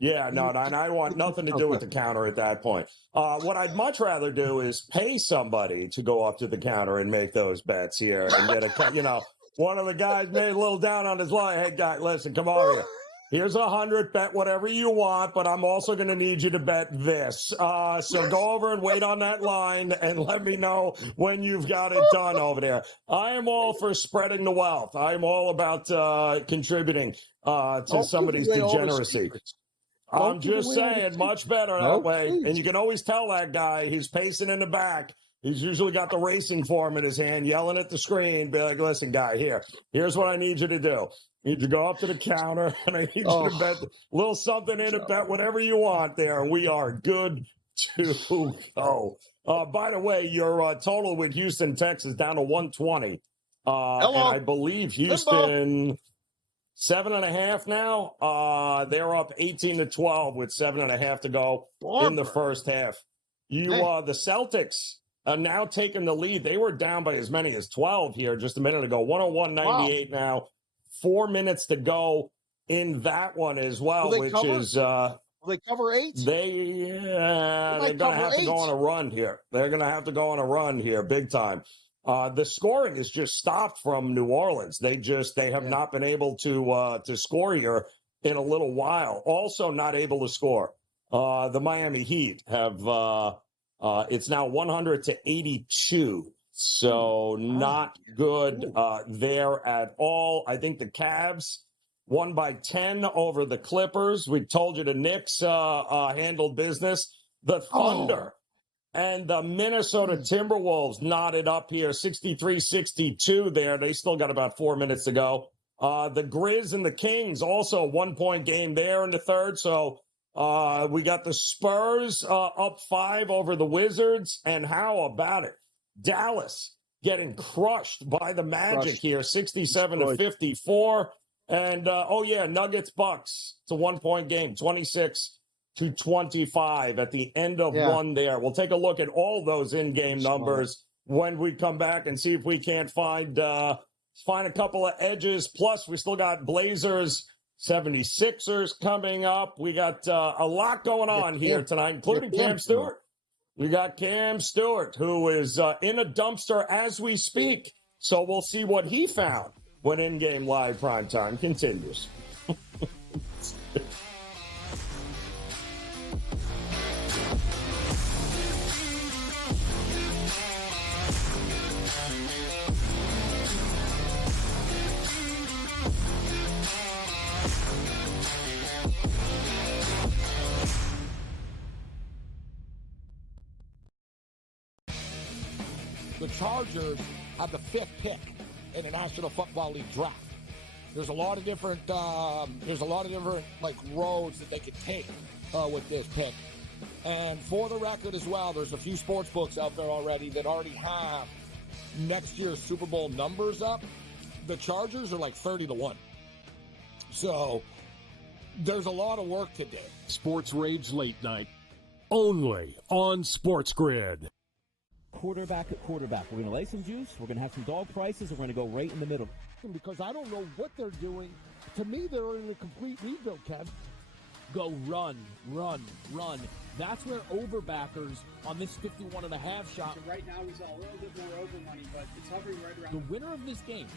Yeah, no, and I want nothing to do with the counter at that point. What I'd much rather do is pay somebody to go up to the counter and make those bets here and get a, one of the guys made a little down on his line. Hey, guy, listen, come over here. Here's 100, bet whatever you want, but I'm also going to need you to bet this. So go over and wait on that line and let me know when you've got it done over there. I am all for spreading the wealth. I'm all about contributing to somebody's degeneracy. I'm just saying, much better that way. Please. And you can always tell that guy, he's pacing in the back. He's usually got the racing form in his hand, yelling at the screen. Be like, listen, guy, here's what I need you to do. You need to go up to the counter, and I need you to bet a little something in it, bet whatever you want there, and we are good to go. By the way, your total with Houston, Texas, down to 120. And I believe Houston... 7.5 now. They're up 18-12 with 7.5 to go in the first half. The Celtics are now taking the lead. They were down by as many as 12 here just a minute ago. 101-98 now. 4 minutes to go in that one as well, which is Will they cover 8? They're going to have to go on a run here. They're going to have to go on a run here, big time. The scoring is just stopped from New Orleans. They have not been able to score here in a little while. Also not able to score. The Miami Heat have it's now 100-82. So not good there at all. I think the Cavs won by 10 over the Clippers. We told you the Knicks handled business. The Thunder and the Minnesota Timberwolves knotted up here, 63-62 there. They still got about 4 minutes to go. The Grizz and the Kings, also a 1-point game there in the third. So we got the Spurs up 5 over the Wizards. And how about it? Dallas getting crushed by the Magic here, 67-54. And, Nuggets Bucks. It's a 1-point game, 26-25 at the end of one there. We'll take a look at all those in-game numbers when we come back and see if we can't find a couple of edges. Plus, we still got Blazers, 76ers coming up. We got a lot going on here tonight, including Cam Stewart. We got Cam Stewart, who is in a dumpster as we speak. So we'll see what he found when InGame Live Primetime continues. The Chargers have the 5th pick in the National Football League draft. There's a lot of different roads that they could take with this pick. And for the record as well, there's a few sports books out there already that already have next year's Super Bowl numbers up. The Chargers are like 30-1. So there's a lot of work to do. Sports Rage Late Night, only on SportsGrid. Quarterback at quarterback. We're going to lay some juice. We're going to have some dog prices, and we're going to go right in the middle. Because I don't know what they're doing. To me, they're in a complete rebuild, Kev. Go run, run, run. That's where overbackers on this 51.5 shot. So right now, we saw a little bit more over money, but it's hovering right around. The winner of this game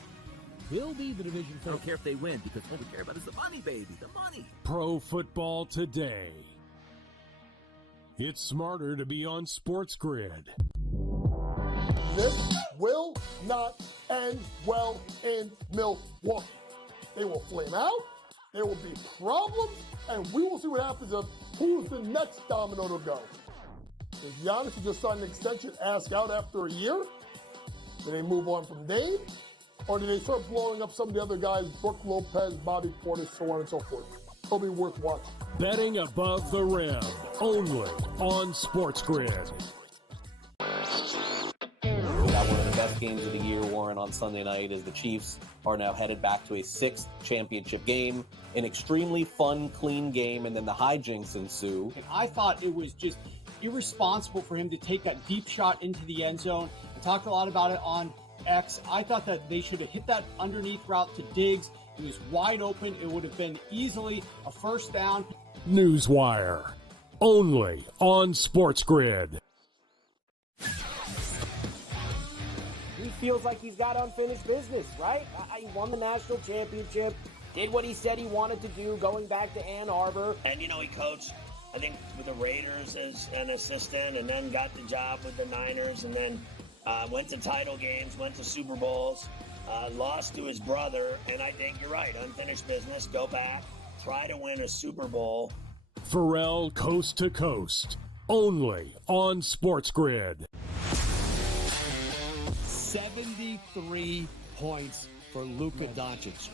will be the division I don't care if they win, because all we care about is the money, baby, the money. Pro Football Today. It's smarter to be on SportsGrid. This will not end well in Milwaukee. They will flame out, there will be problems, and we will see what happens of who's the next domino to go. Is Giannis, who just signed an extension, ask out after a year? Do they move on from Dame? Or do they start blowing up some of the other guys, Brook Lopez, Bobby Portis, so on and so forth? It'll be worth watching. Betting above the rim, only on SportsGrid. We got one of the best games of the year, Warren, on Sunday night as the Chiefs are now headed back to a 6th championship game. An extremely fun, clean game, and then the hijinks ensue. I thought it was just irresponsible for him to take that deep shot into the end zone. I talked a lot about it on X. I thought that they should have hit that underneath route to Diggs. He was wide open. It would have been easily a first down. Newswire, only on SportsGrid. He feels like he's got unfinished business, right? He won the national championship, did what he said he wanted to do, going back to Ann Arbor. And, he coached, I think, with the Raiders as an assistant, and then got the job with the Niners, and then went to title games, went to Super Bowls, lost to his brother, and I think you're right, unfinished business, go back, try to win a Super Bowl. Pharrell Coast to Coast, only on SportsGrid. 73 points for Luka Doncic.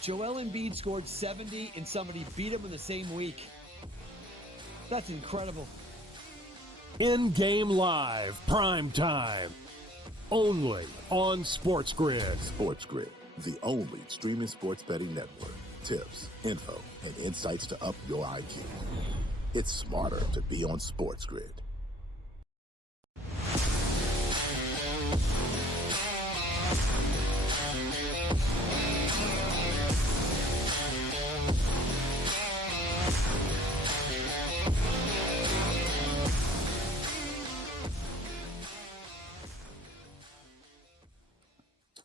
Joel Embiid scored 70 and somebody beat him in the same week. That's incredible. InGame Live, Primetime, only on SportsGrid. SportsGrid, the only streaming sports betting network. Tips, info, and insights to up your IQ. It's smarter to be on SportsGrid.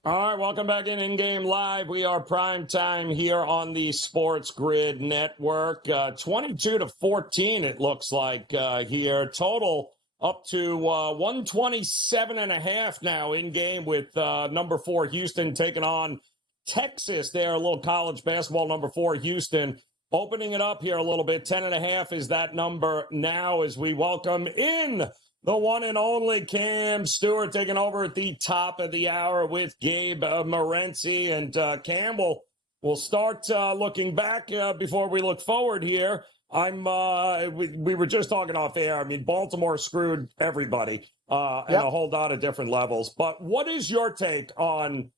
All right, welcome back in-game live. We are prime time here on the Sports Grid Network. 22-14, it looks like here. Total up to 127.5 now in-game with number 4 Houston taking on Texas there. A little college basketball, number 4 Houston. Opening it up here a little bit. 10.5 is that number now as we welcome in the one and only Cam Stewart taking over at the top of the hour with Gabe Morency. And Cam, we'll start looking back before we look forward here. We were just talking off air. I mean, Baltimore screwed everybody at a whole lot of different levels. But what is your take on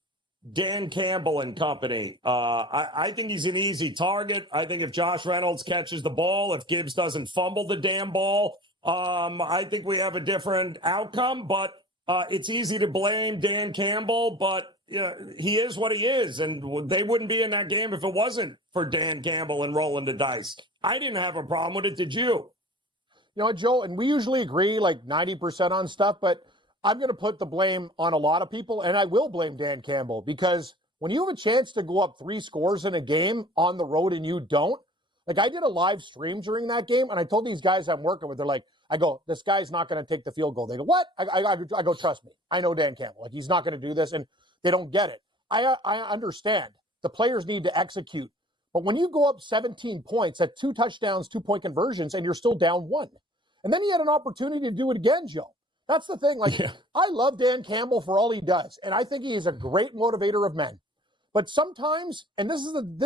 Dan Campbell and company? I think he's an easy target. I think if Josh Reynolds catches the ball, if Gibbs doesn't fumble the damn ball, I think we have a different outcome, but it's easy to blame Dan Campbell, but he is what he is, and they wouldn't be in that game if it wasn't for Dan Campbell and rolling the dice. I didn't have a problem with it. Did you? You know what, Joe, and we usually agree like 90% on stuff, but I'm going to put the blame on a lot of people, and I will blame Dan Campbell, because when you have a chance to go up 3 scores in a game on the road and you don't, like I did a live stream during that game, and I told these guys I'm working with, they're like, I go, this guy's not going to take the field goal. They go, what? I go, trust me. I know Dan Campbell. Like, he's not going to do this, and they don't get it. I understand. The players need to execute. But when you go up 17 points at 2 touchdowns, 2-point conversions, and you're still down 1, and then he had an opportunity to do it again, Joe. That's the thing. Like, I love Dan Campbell for all he does, and I think he is a great motivator of men. But sometimes, and this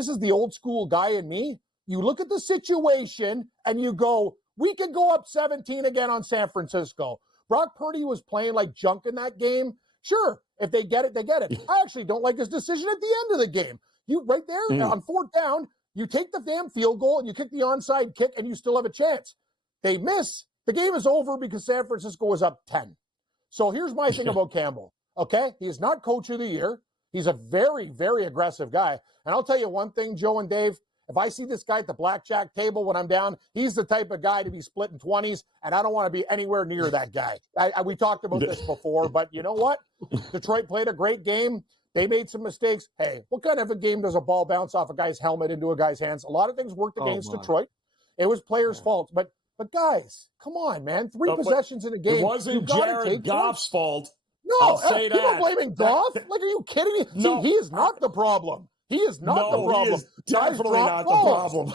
is the old school guy in me, you look at the situation and you go, we could go up 17 again on San Francisco. Brock Purdy was playing like junk in that game. Sure, if they get it, they get it. I actually don't like his decision at the end of the game. You right there on 4th down, you take the damn field goal and you kick the onside kick and you still have a chance. They miss. The game is over because San Francisco was up 10. So here's my thing about Campbell, okay? He is not coach of the year. He's a very, very aggressive guy. And I'll tell you one thing, Joe and Dave, if I see this guy at the blackjack table when I'm down, he's the type of guy to be splitting 20s, and I don't want to be anywhere near that guy. We talked about this before, but you know what? Detroit played a great game. They made some mistakes. Hey, what kind of a game does a ball bounce off a guy's helmet into a guy's hands? A lot of things worked against Detroit. It was players' fault. But guys, come on, man. 3 possessions in a game. It wasn't Jared Goff's fault. No, I'll say people that. blaming Goff? Like, are you kidding me? No. See, he is not the problem. He is not the problem. He is definitely not the problem.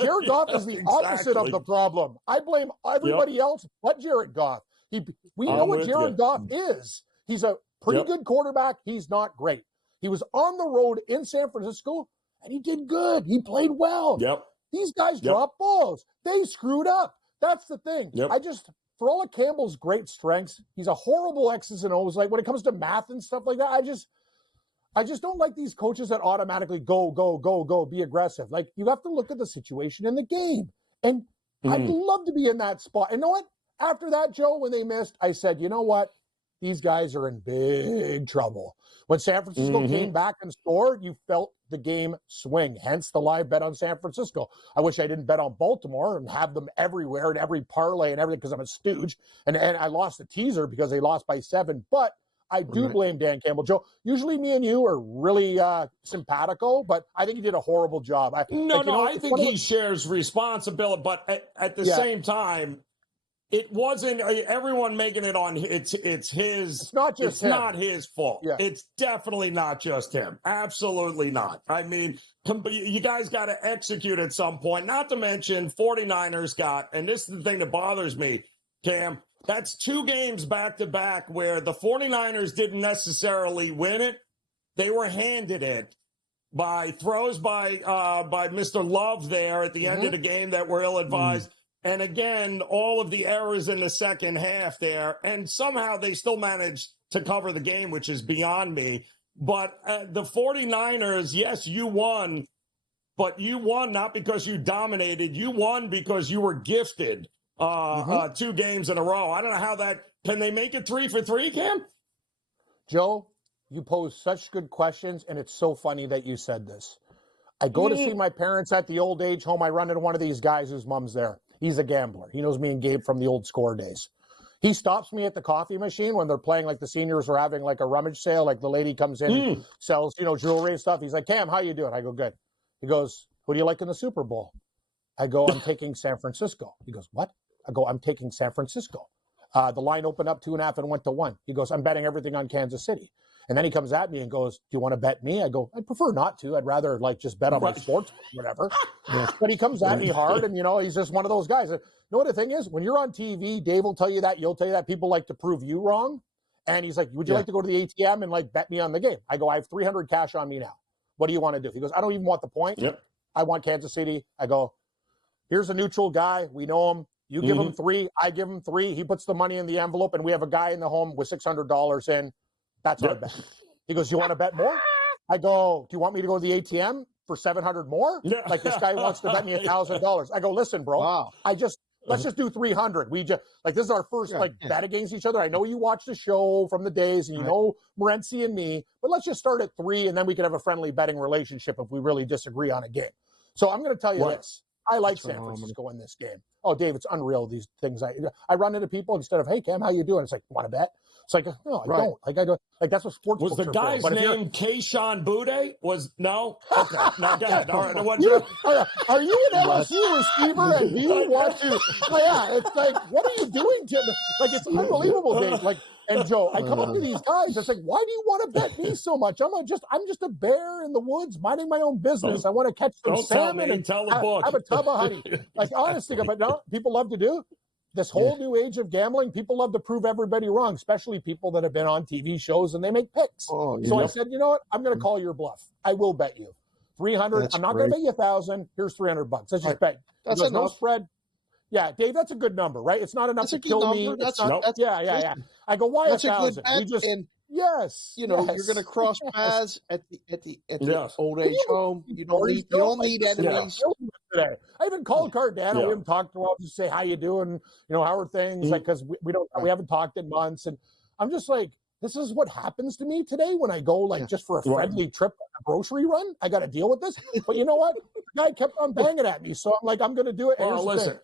Jared Goff is the opposite of the problem. I blame everybody else but Jared Goff. We know what Jared Goff is. He's a pretty good quarterback. He's not great. He was on the road in San Francisco, and he did good. He played well. These guys dropped balls. They screwed up. That's the thing. For all of Campbell's great strengths, he's a horrible X's and O's. Like, when it comes to math and stuff like that, I just don't like these coaches that automatically go, be aggressive. Like, you have to look at the situation in the game. And I'd love to be in that spot. And you know what? After that, Joe, when they missed, I said, you know what? These guys are in big trouble. When San Francisco came back and scored, you felt the game swing, hence the live bet on San Francisco. I wish I didn't bet on Baltimore and have them everywhere and every parlay and everything because I'm a stooge. And I lost the teaser because they lost by 7. But I do blame Dan Campbell. Joe, usually me and you are really simpatico, but I think he did a horrible job. I think he shares responsibility, but at the same time, it wasn't everyone making it on. It's his. It's not just him. Not his fault. Yeah. It's definitely not just him. Absolutely not. I mean, you guys got to execute at some point. Not to mention 49ers got, and this is the thing that bothers me, Cam. That's 2 games back to back where the 49ers didn't necessarily win it. They were handed it by throws by Mr. Love there at the end of the game that were ill-advised. And again, all of the errors in the second half there. And somehow they still managed to cover the game, which is beyond me. But the 49ers, yes, you won. But you won not because you dominated. You won because you were gifted 2 games in a row. I don't know how that – can they make it 3 for 3, Cam? Joe, you pose such good questions, and it's so funny that you said this. I go to see my parents at the old age home. I run into one of these guys whose mom's there. He's a gambler. He knows me and Gabe from the old Score days. He stops me at the coffee machine when they're playing, like the seniors are having like a rummage sale. Like the lady comes in and sells, jewelry and stuff. He's like, Cam, how you doing? I go, good. He goes, who do you like in the Super Bowl? I go, I'm taking San Francisco. He goes, what? I go, I'm taking San Francisco. The line opened up 2.5 and went to 1. He goes, I'm betting everything on Kansas City. And then he comes at me and goes, do you want to bet me? I go, I'd prefer not to. I'd rather just bet on my sports, whatever. But he comes at me hard, and he's just one of those guys. You know what the thing is? When you're on TV, Dave will tell you that. You'll tell you that. People like to prove you wrong. And he's like, would you like to go to the ATM and bet me on the game? I go, I have $300 cash on me now. What do you want to do? He goes, I don't even want the point. Yep. I want Kansas City. I go, here's a neutral guy. We know him. You give him 3. I give him 3. He puts the money in the envelope, and we have a guy in the home with $600 in. That's our bet. He goes, you want to bet more? I go, do you want me to go to the ATM for $700 more? Like this guy wants to bet me $1,000. I go, listen, bro, let's just do 300. We just this is our first bet against each other. I know you watch the show from the days and you know Morency and me, but let's just start at 3 and then we can have a friendly betting relationship if we really disagree on a game. So I'm going to tell you this. I like San Francisco in this game. Oh, Dave, it's unreal, these things. I run into people instead of, hey, Cam, how you doing? It's like, want to bet? It's like, no, I don't. I don't. That's what sports was. The guy's name Keyshawn Boutte? No? Okay. Now, go ahead. All right. Are you an LSU receiver and do you want to? It's like, what are you doing, Tim? It's unbelievable, Dave. And Joe, I come up to these guys. It's like, why do you want to bet me so much? I'm just a bear in the woods minding my own business. I want to catch some salmon and tell the book. Have a tub of honey. Honestly, but no, people love to do this whole new age of gambling. People love to prove everybody wrong, especially people that have been on TV shows and they make picks. I said, you know what? I'm going to call your bluff. I will bet you 300. I'm not going to bet you 1,000. Here's $300. Let's just bet. That's enough. No spread. Yeah, Dave, that's a good number, right? It's not enough to kill me. Yeah. I go, why 1,000? Yes. You're going to cross paths at the old age home. You don't need enemies. Today. I even called Cardano. We haven't talked to him. Just say, how you doing? How are things? Because we haven't talked in months. And I'm just like, this is what happens to me today when I go just for a friendly trip, a grocery run. I got to deal with this. But you know what? The guy kept on banging at me. So I'm like, I'm going to do it. And listen.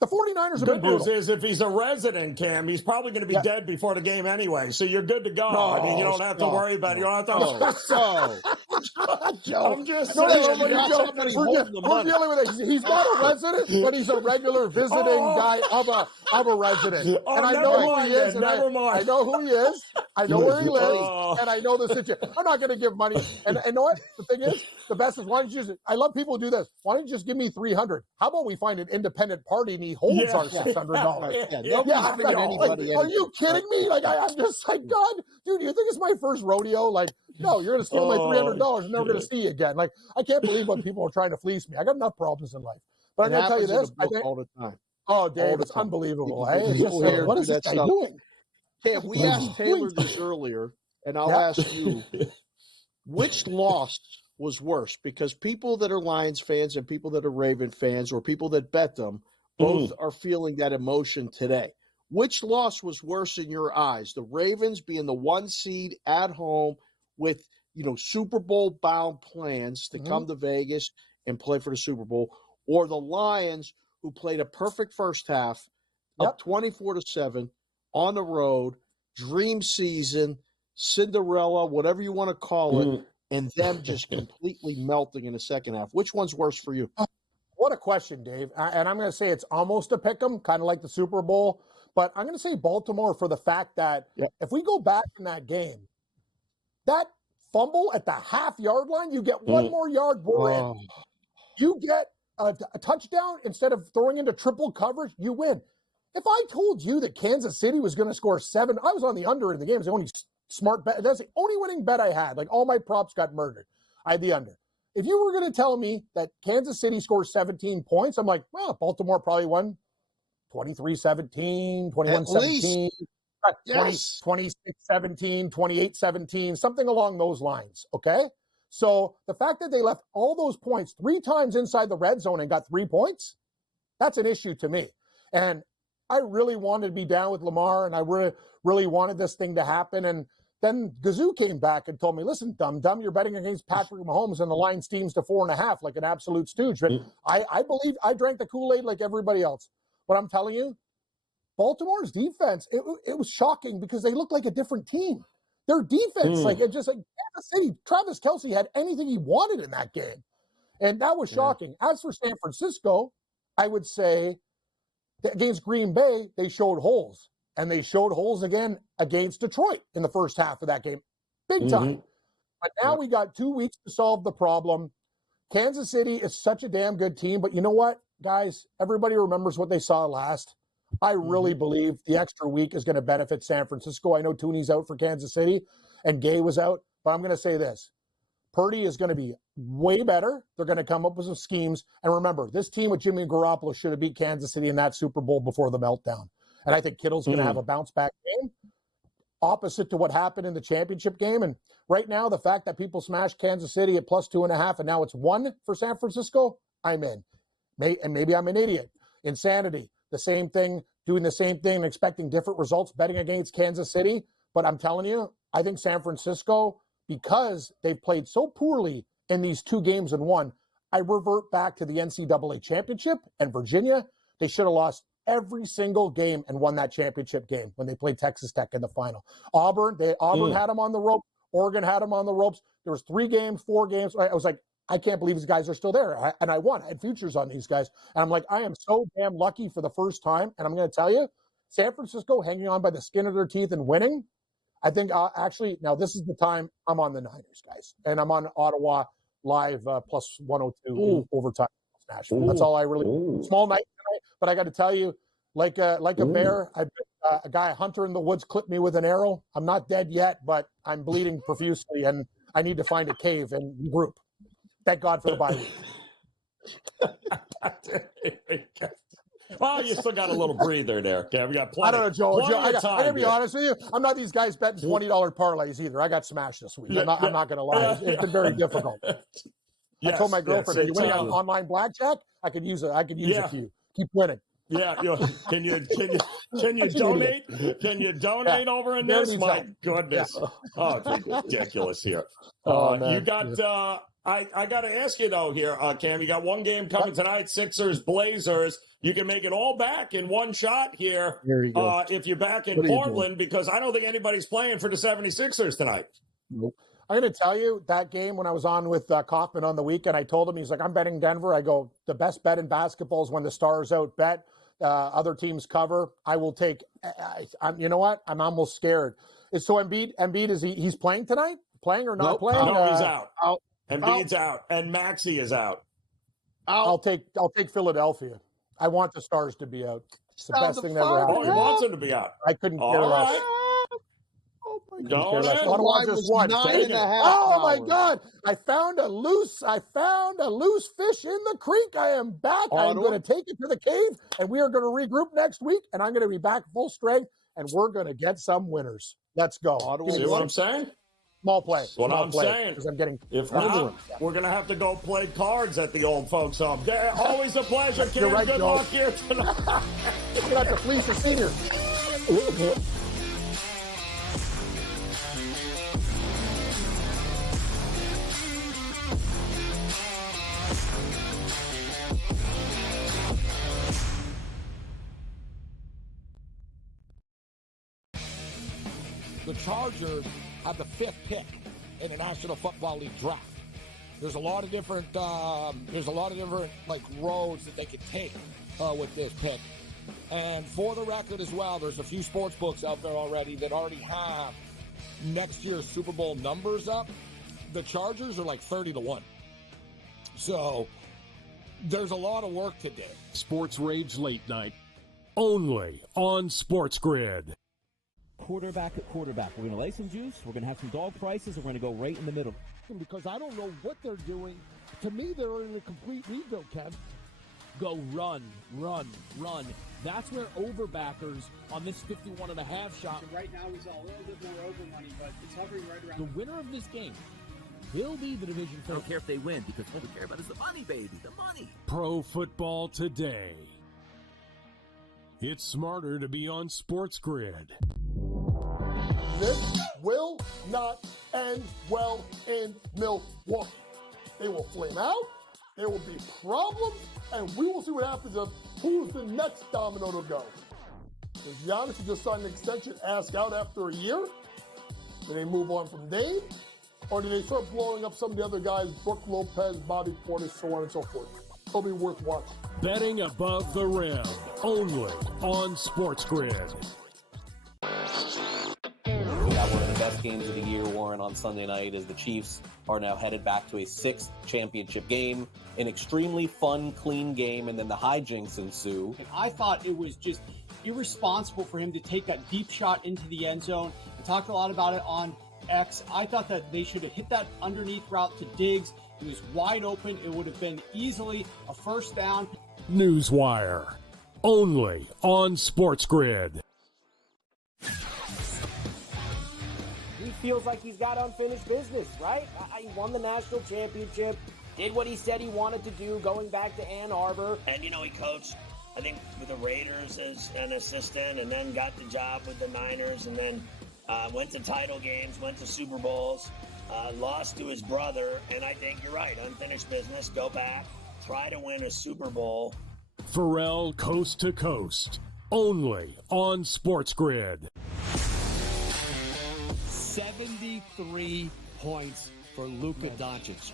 The 49ers are good news is if he's a resident, Cam, he's probably going to be dead before the game anyway. So you're good to go. I mean, you don't have to worry about it. You don't have to. I'm just saying. We're dealing with it. He's not a resident, but he's a regular visiting guy of a resident. And I know who he is. I know who he is. I know where he lives. And I know the situation. I'm not going to give money. And you know what? The thing is, the best is, why don't you just, I love people who do this. Why don't you just give me 300? How about we find an independent party and he holds our $600? Are you kidding me? I'm just like, God, dude, you think it's my first rodeo? No, you're going to steal my $300 and never going to see you again. I can't believe what people are trying to fleece me. I got enough problems in life. But I'm going to tell you this. I think, all the time. Oh, Dave, it's unbelievable. What is this guy doing? Cam, we asked Taylor this earlier, and I'll ask you, which loss was worse? Because people that are Lions fans and people that are Raven fans or people that bet them both are feeling that emotion today. Which loss was worse in your eyes? The Ravens being the 1 seed at home with, Super Bowl bound plans to come to Vegas and play for the Super Bowl, or the Lions who played a perfect first half, up 24-7 on the road, dream season, Cinderella, whatever you want to call it, and them just completely melting in the second half. Which one's worse for you? What a question, Dave. And I'm going to say it's almost a pick 'em, kind of like the Super Bowl. But I'm going to say Baltimore for the fact that if we go back in that game, that fumble at the half-yard line, you get one more yard more in. You get a touchdown instead of throwing into triple coverage, you win. If I told you that Kansas City was going to score 7, I was on the under in the game. It was the only smart bet. That's the only winning bet I had. All my props got murdered. I had the under. If you were going to tell me that Kansas City scores 17 points, I'm like, well, Baltimore probably won 23-17, 21-17, 26-17, 28-17, something along those lines, okay? So the fact that they left all those points 3 times inside the red zone and got 3 points, that's an issue to me. And I really wanted to be down with Lamar, and I really wanted this thing to happen. And then Gazoo came back and told me, listen, dumb, you're betting against Patrick Mahomes, and the line steams to 4.5 like an absolute stooge. But I believe I drank the Kool-Aid like everybody else. But I'm telling you, Baltimore's defense, it was shocking because they looked like a different team. Their defense, Kansas City, Travis Kelce had anything he wanted in that game. And that was shocking. As for San Francisco, I would say that against Green Bay, they showed holes. And they showed holes again against Detroit in the first half of that game. Big time. But now we got 2 weeks to solve the problem. Kansas City is such a damn good team. But you know what, guys? Everybody remembers what they saw last. I really believe the extra week is going to benefit San Francisco. I know Tooney's out for Kansas City and Gay was out. But I'm going to say this. Purdy is going to be way better. They're going to come up with some schemes. And remember, this team with Jimmy Garoppolo should have beat Kansas City in that Super Bowl before the meltdown. And I think Kittle's going to have a bounce-back game, opposite to what happened in the championship game. And right now, the fact that people smashed Kansas City at plus 2.5, and now it's 1 for San Francisco, I'm in. And maybe I'm an idiot. Insanity. The same thing, doing the same thing, and expecting different results, betting against Kansas City. But I'm telling you, I think San Francisco, because they've played so poorly in these 2 games and 1, I revert back to the NCAA championship and Virginia. They should have lost every single game and won that championship game when they played Texas Tech in the final. Auburn had them on the rope. Oregon had them on the ropes. There was 3 games, 4 games. I was like, I can't believe these guys are still there. And I won. I had futures on these guys. And I'm like, I am so damn lucky for the first time. And I'm going to tell you, San Francisco hanging on by the skin of their teeth and winning. I think actually, now this is the time I'm on the Niners, guys. And I'm on Ottawa live plus 102 overtime. Nashville. That's all I really. Small night tonight, but I got to tell you, like a bear, a guy, a hunter in the woods, clipped me with an arrow. I'm not dead yet, but I'm bleeding profusely, and I need to find a cave and regroup. Thank God for the bye week. Well, you still got a little breather there. Okay, we got plenty. I don't know, Joe. I got to be here. honest with you. I'm not these guys betting $20 parlays either. I got smashed this week. I'm not going to lie. It's been very difficult. I told my girlfriend, "Are you winning on online blackjack? I could use a few. Keep winning." Yeah, can you donate? Can you donate over in this? My goodness, oh, it's ridiculous here. You got. I got to ask you though here, Cam. You got one game coming tonight: Sixers, Blazers. You can make it all back in one shot here. There you go. If you're back in Portland, because I don't think anybody's playing for the 76ers tonight. Nope. I'm going to tell you that game when I was on with Kaufman on the weekend, I told him, he's like, I'm betting Denver. I go, the best bet in basketball is when the stars out bet, other teams cover. I will take, you know what? I'm almost scared. So Embiid is he's playing tonight? Playing or not playing? No, he's out. Embiid's out. And Maxey is out. I'll take Philadelphia. I want the stars to be out. It's the best thing that ever happened. Oh, he wants them to be out. I couldn't care less. Ottawa just won. Oh my God! I found a loose fish in the creek. I am back. I'm going to take it to the cave, and we are going to regroup next week. And I'm going to be back full strength, and we're going to get some winners. Let's go. See what I'm saying? Small play. What I'm saying. Because I'm getting. If not, we're going to have to go play cards at the old folks' home. Always a pleasure, Cam. You're right, Good Joe. luck here tonight. We got to fleece the seniors. The Chargers have the 5th pick in the National Football League draft. There's a lot of different like roads that they could take with this pick. And for the record as well, there's a few sports books out there already that already have next year's Super Bowl numbers up. The Chargers are like 30-1. So there's a lot of work to do. Sports Rage Late Night, only on SportsGrid. Quarterback at quarterback. We're going to lay some juice. We're going to have some dog prices, and we're going to go right in the middle. Because I don't know what they're doing. To me, they're in a complete rebuild, Kev. Go run. That's where overbackers on this 51.5 shot. So right now, he's a little bit more over money, but it's hovering right around. The winner of this game will be the division I don't care if they win, because all we care about is the money, baby. The money. Pro football today. It's smarter to be on SportsGrid. This will not end well in Milwaukee. They will flame out, there will be problems, and we will see what happens of who's the next domino to go. Does Giannis just sign an extension, ask out after a year? Do they move on from Dame? Or do they start blowing up some of the other guys, Brook Lopez, Bobby Portis, so on and so forth? It'll be worth watching. Betting above the rim, only on SportsGrid. We got one of the best games of the year, Warren, on Sunday night as the Chiefs are now headed back to a 6th championship game. An extremely fun, clean game, and then the hijinks ensue. I thought it was just irresponsible for him to take that deep shot into the end zone. I talked a lot about it on X. I thought that they should have hit that underneath route to Diggs. He was wide open. It would have been easily a first down. Newswire, only on SportsGrid. He feels like he's got unfinished business, right? He won the national championship, did what he said he wanted to do, going back to Ann Arbor. And, he coached, I think, with the Raiders as an assistant, and then got the job with the Niners, and then went to title games, went to Super Bowls, lost to his brother, and I think you're right, unfinished business, go back, try to win a Super Bowl. Pharrell Coast to Coast, only on SportsGrid. 73 points for Luka Doncic.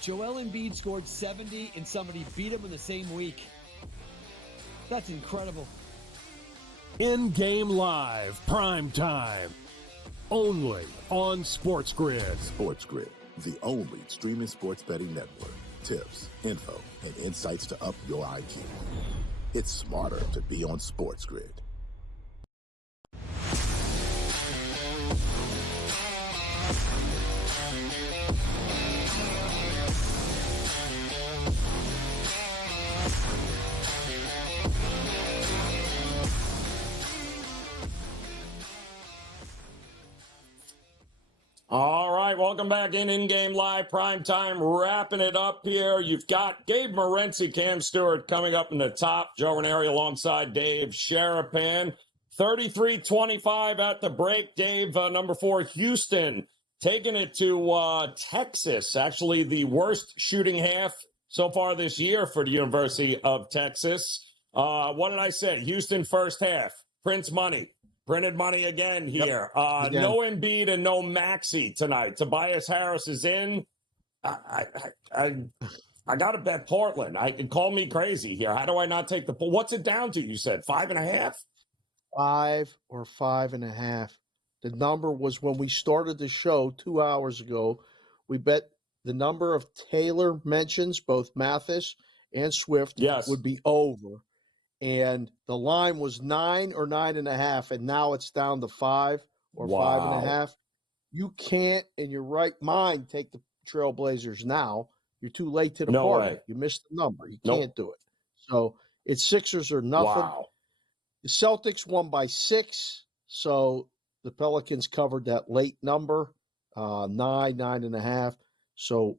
Joel Embiid scored 70 and somebody beat him in the same week. That's incredible. InGame Live, PrimeTime, only on SportsGrid. SportsGrid, the only streaming sports betting network. Tips, info, and insights to up your IQ. It's smarter to be on SportsGrid. All right, welcome back in-game live, primetime, wrapping it up here. You've got Gabe Morency, Cam Stewart coming up in the top. Joe Raineri alongside Dave Sharapan. 33-25 at the break. Dave, number 4, Houston, taking it to Texas. Actually, the worst shooting half so far this year for the University of Texas. What did I say? Houston first half. Prince money. Printed money again here. Yep. Again. No Embiid and no Maxey tonight. Tobias Harris is in. I got to bet Portland. I can call me crazy here. How do I not take the – what's it down to, you said? 5.5? 5 or 5.5. The number was when we started the show 2 hours ago. We bet the number of Taylor mentions, both Mathis and Swift, would be over. And the line was 9 or 9.5, and now it's down to 5 or 5.5. You can't, in your right mind, take the Trailblazers now. You're too late to the party. Way. You missed the number. You can't do it. So it's Sixers or nothing. Wow. The Celtics won by 6, so the Pelicans covered that late number, 9.5. So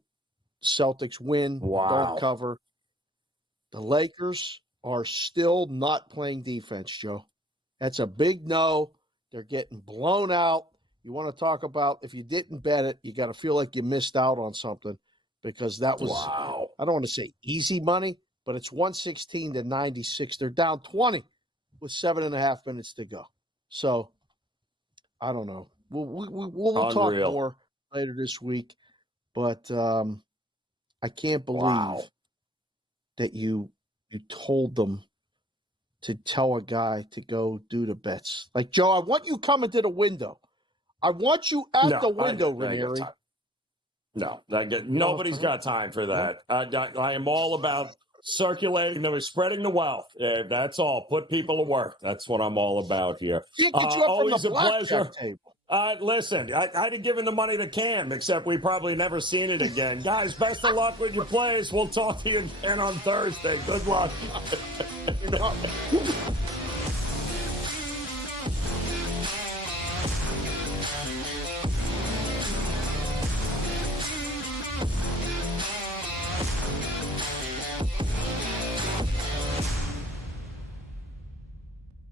Celtics win, don't cover. The Lakers are still not playing defense, Joe. That's a big no. They're getting blown out. You want to talk about, if you didn't bet it, you got to feel like you missed out on something, because that was, I don't want to say easy money, but it's 116-96. They're down 20 with 7.5 minutes to go. So I don't know. We'll talk more later this week, but I can't believe that you told them to tell a guy to go do the bets. Like, Joe, I want you coming to the window. I want you at the window, Raineri. No, nobody's got time for that. I am all about circulating them, spreading the wealth. That's all. Put people to work. That's what I'm all about here. Can't get you up always from the a pleasure. table. Listen, I'd have given the money to Cam, except we probably never seen it again. Guys, best of luck with your plays. We'll talk to you again on Thursday. Good luck.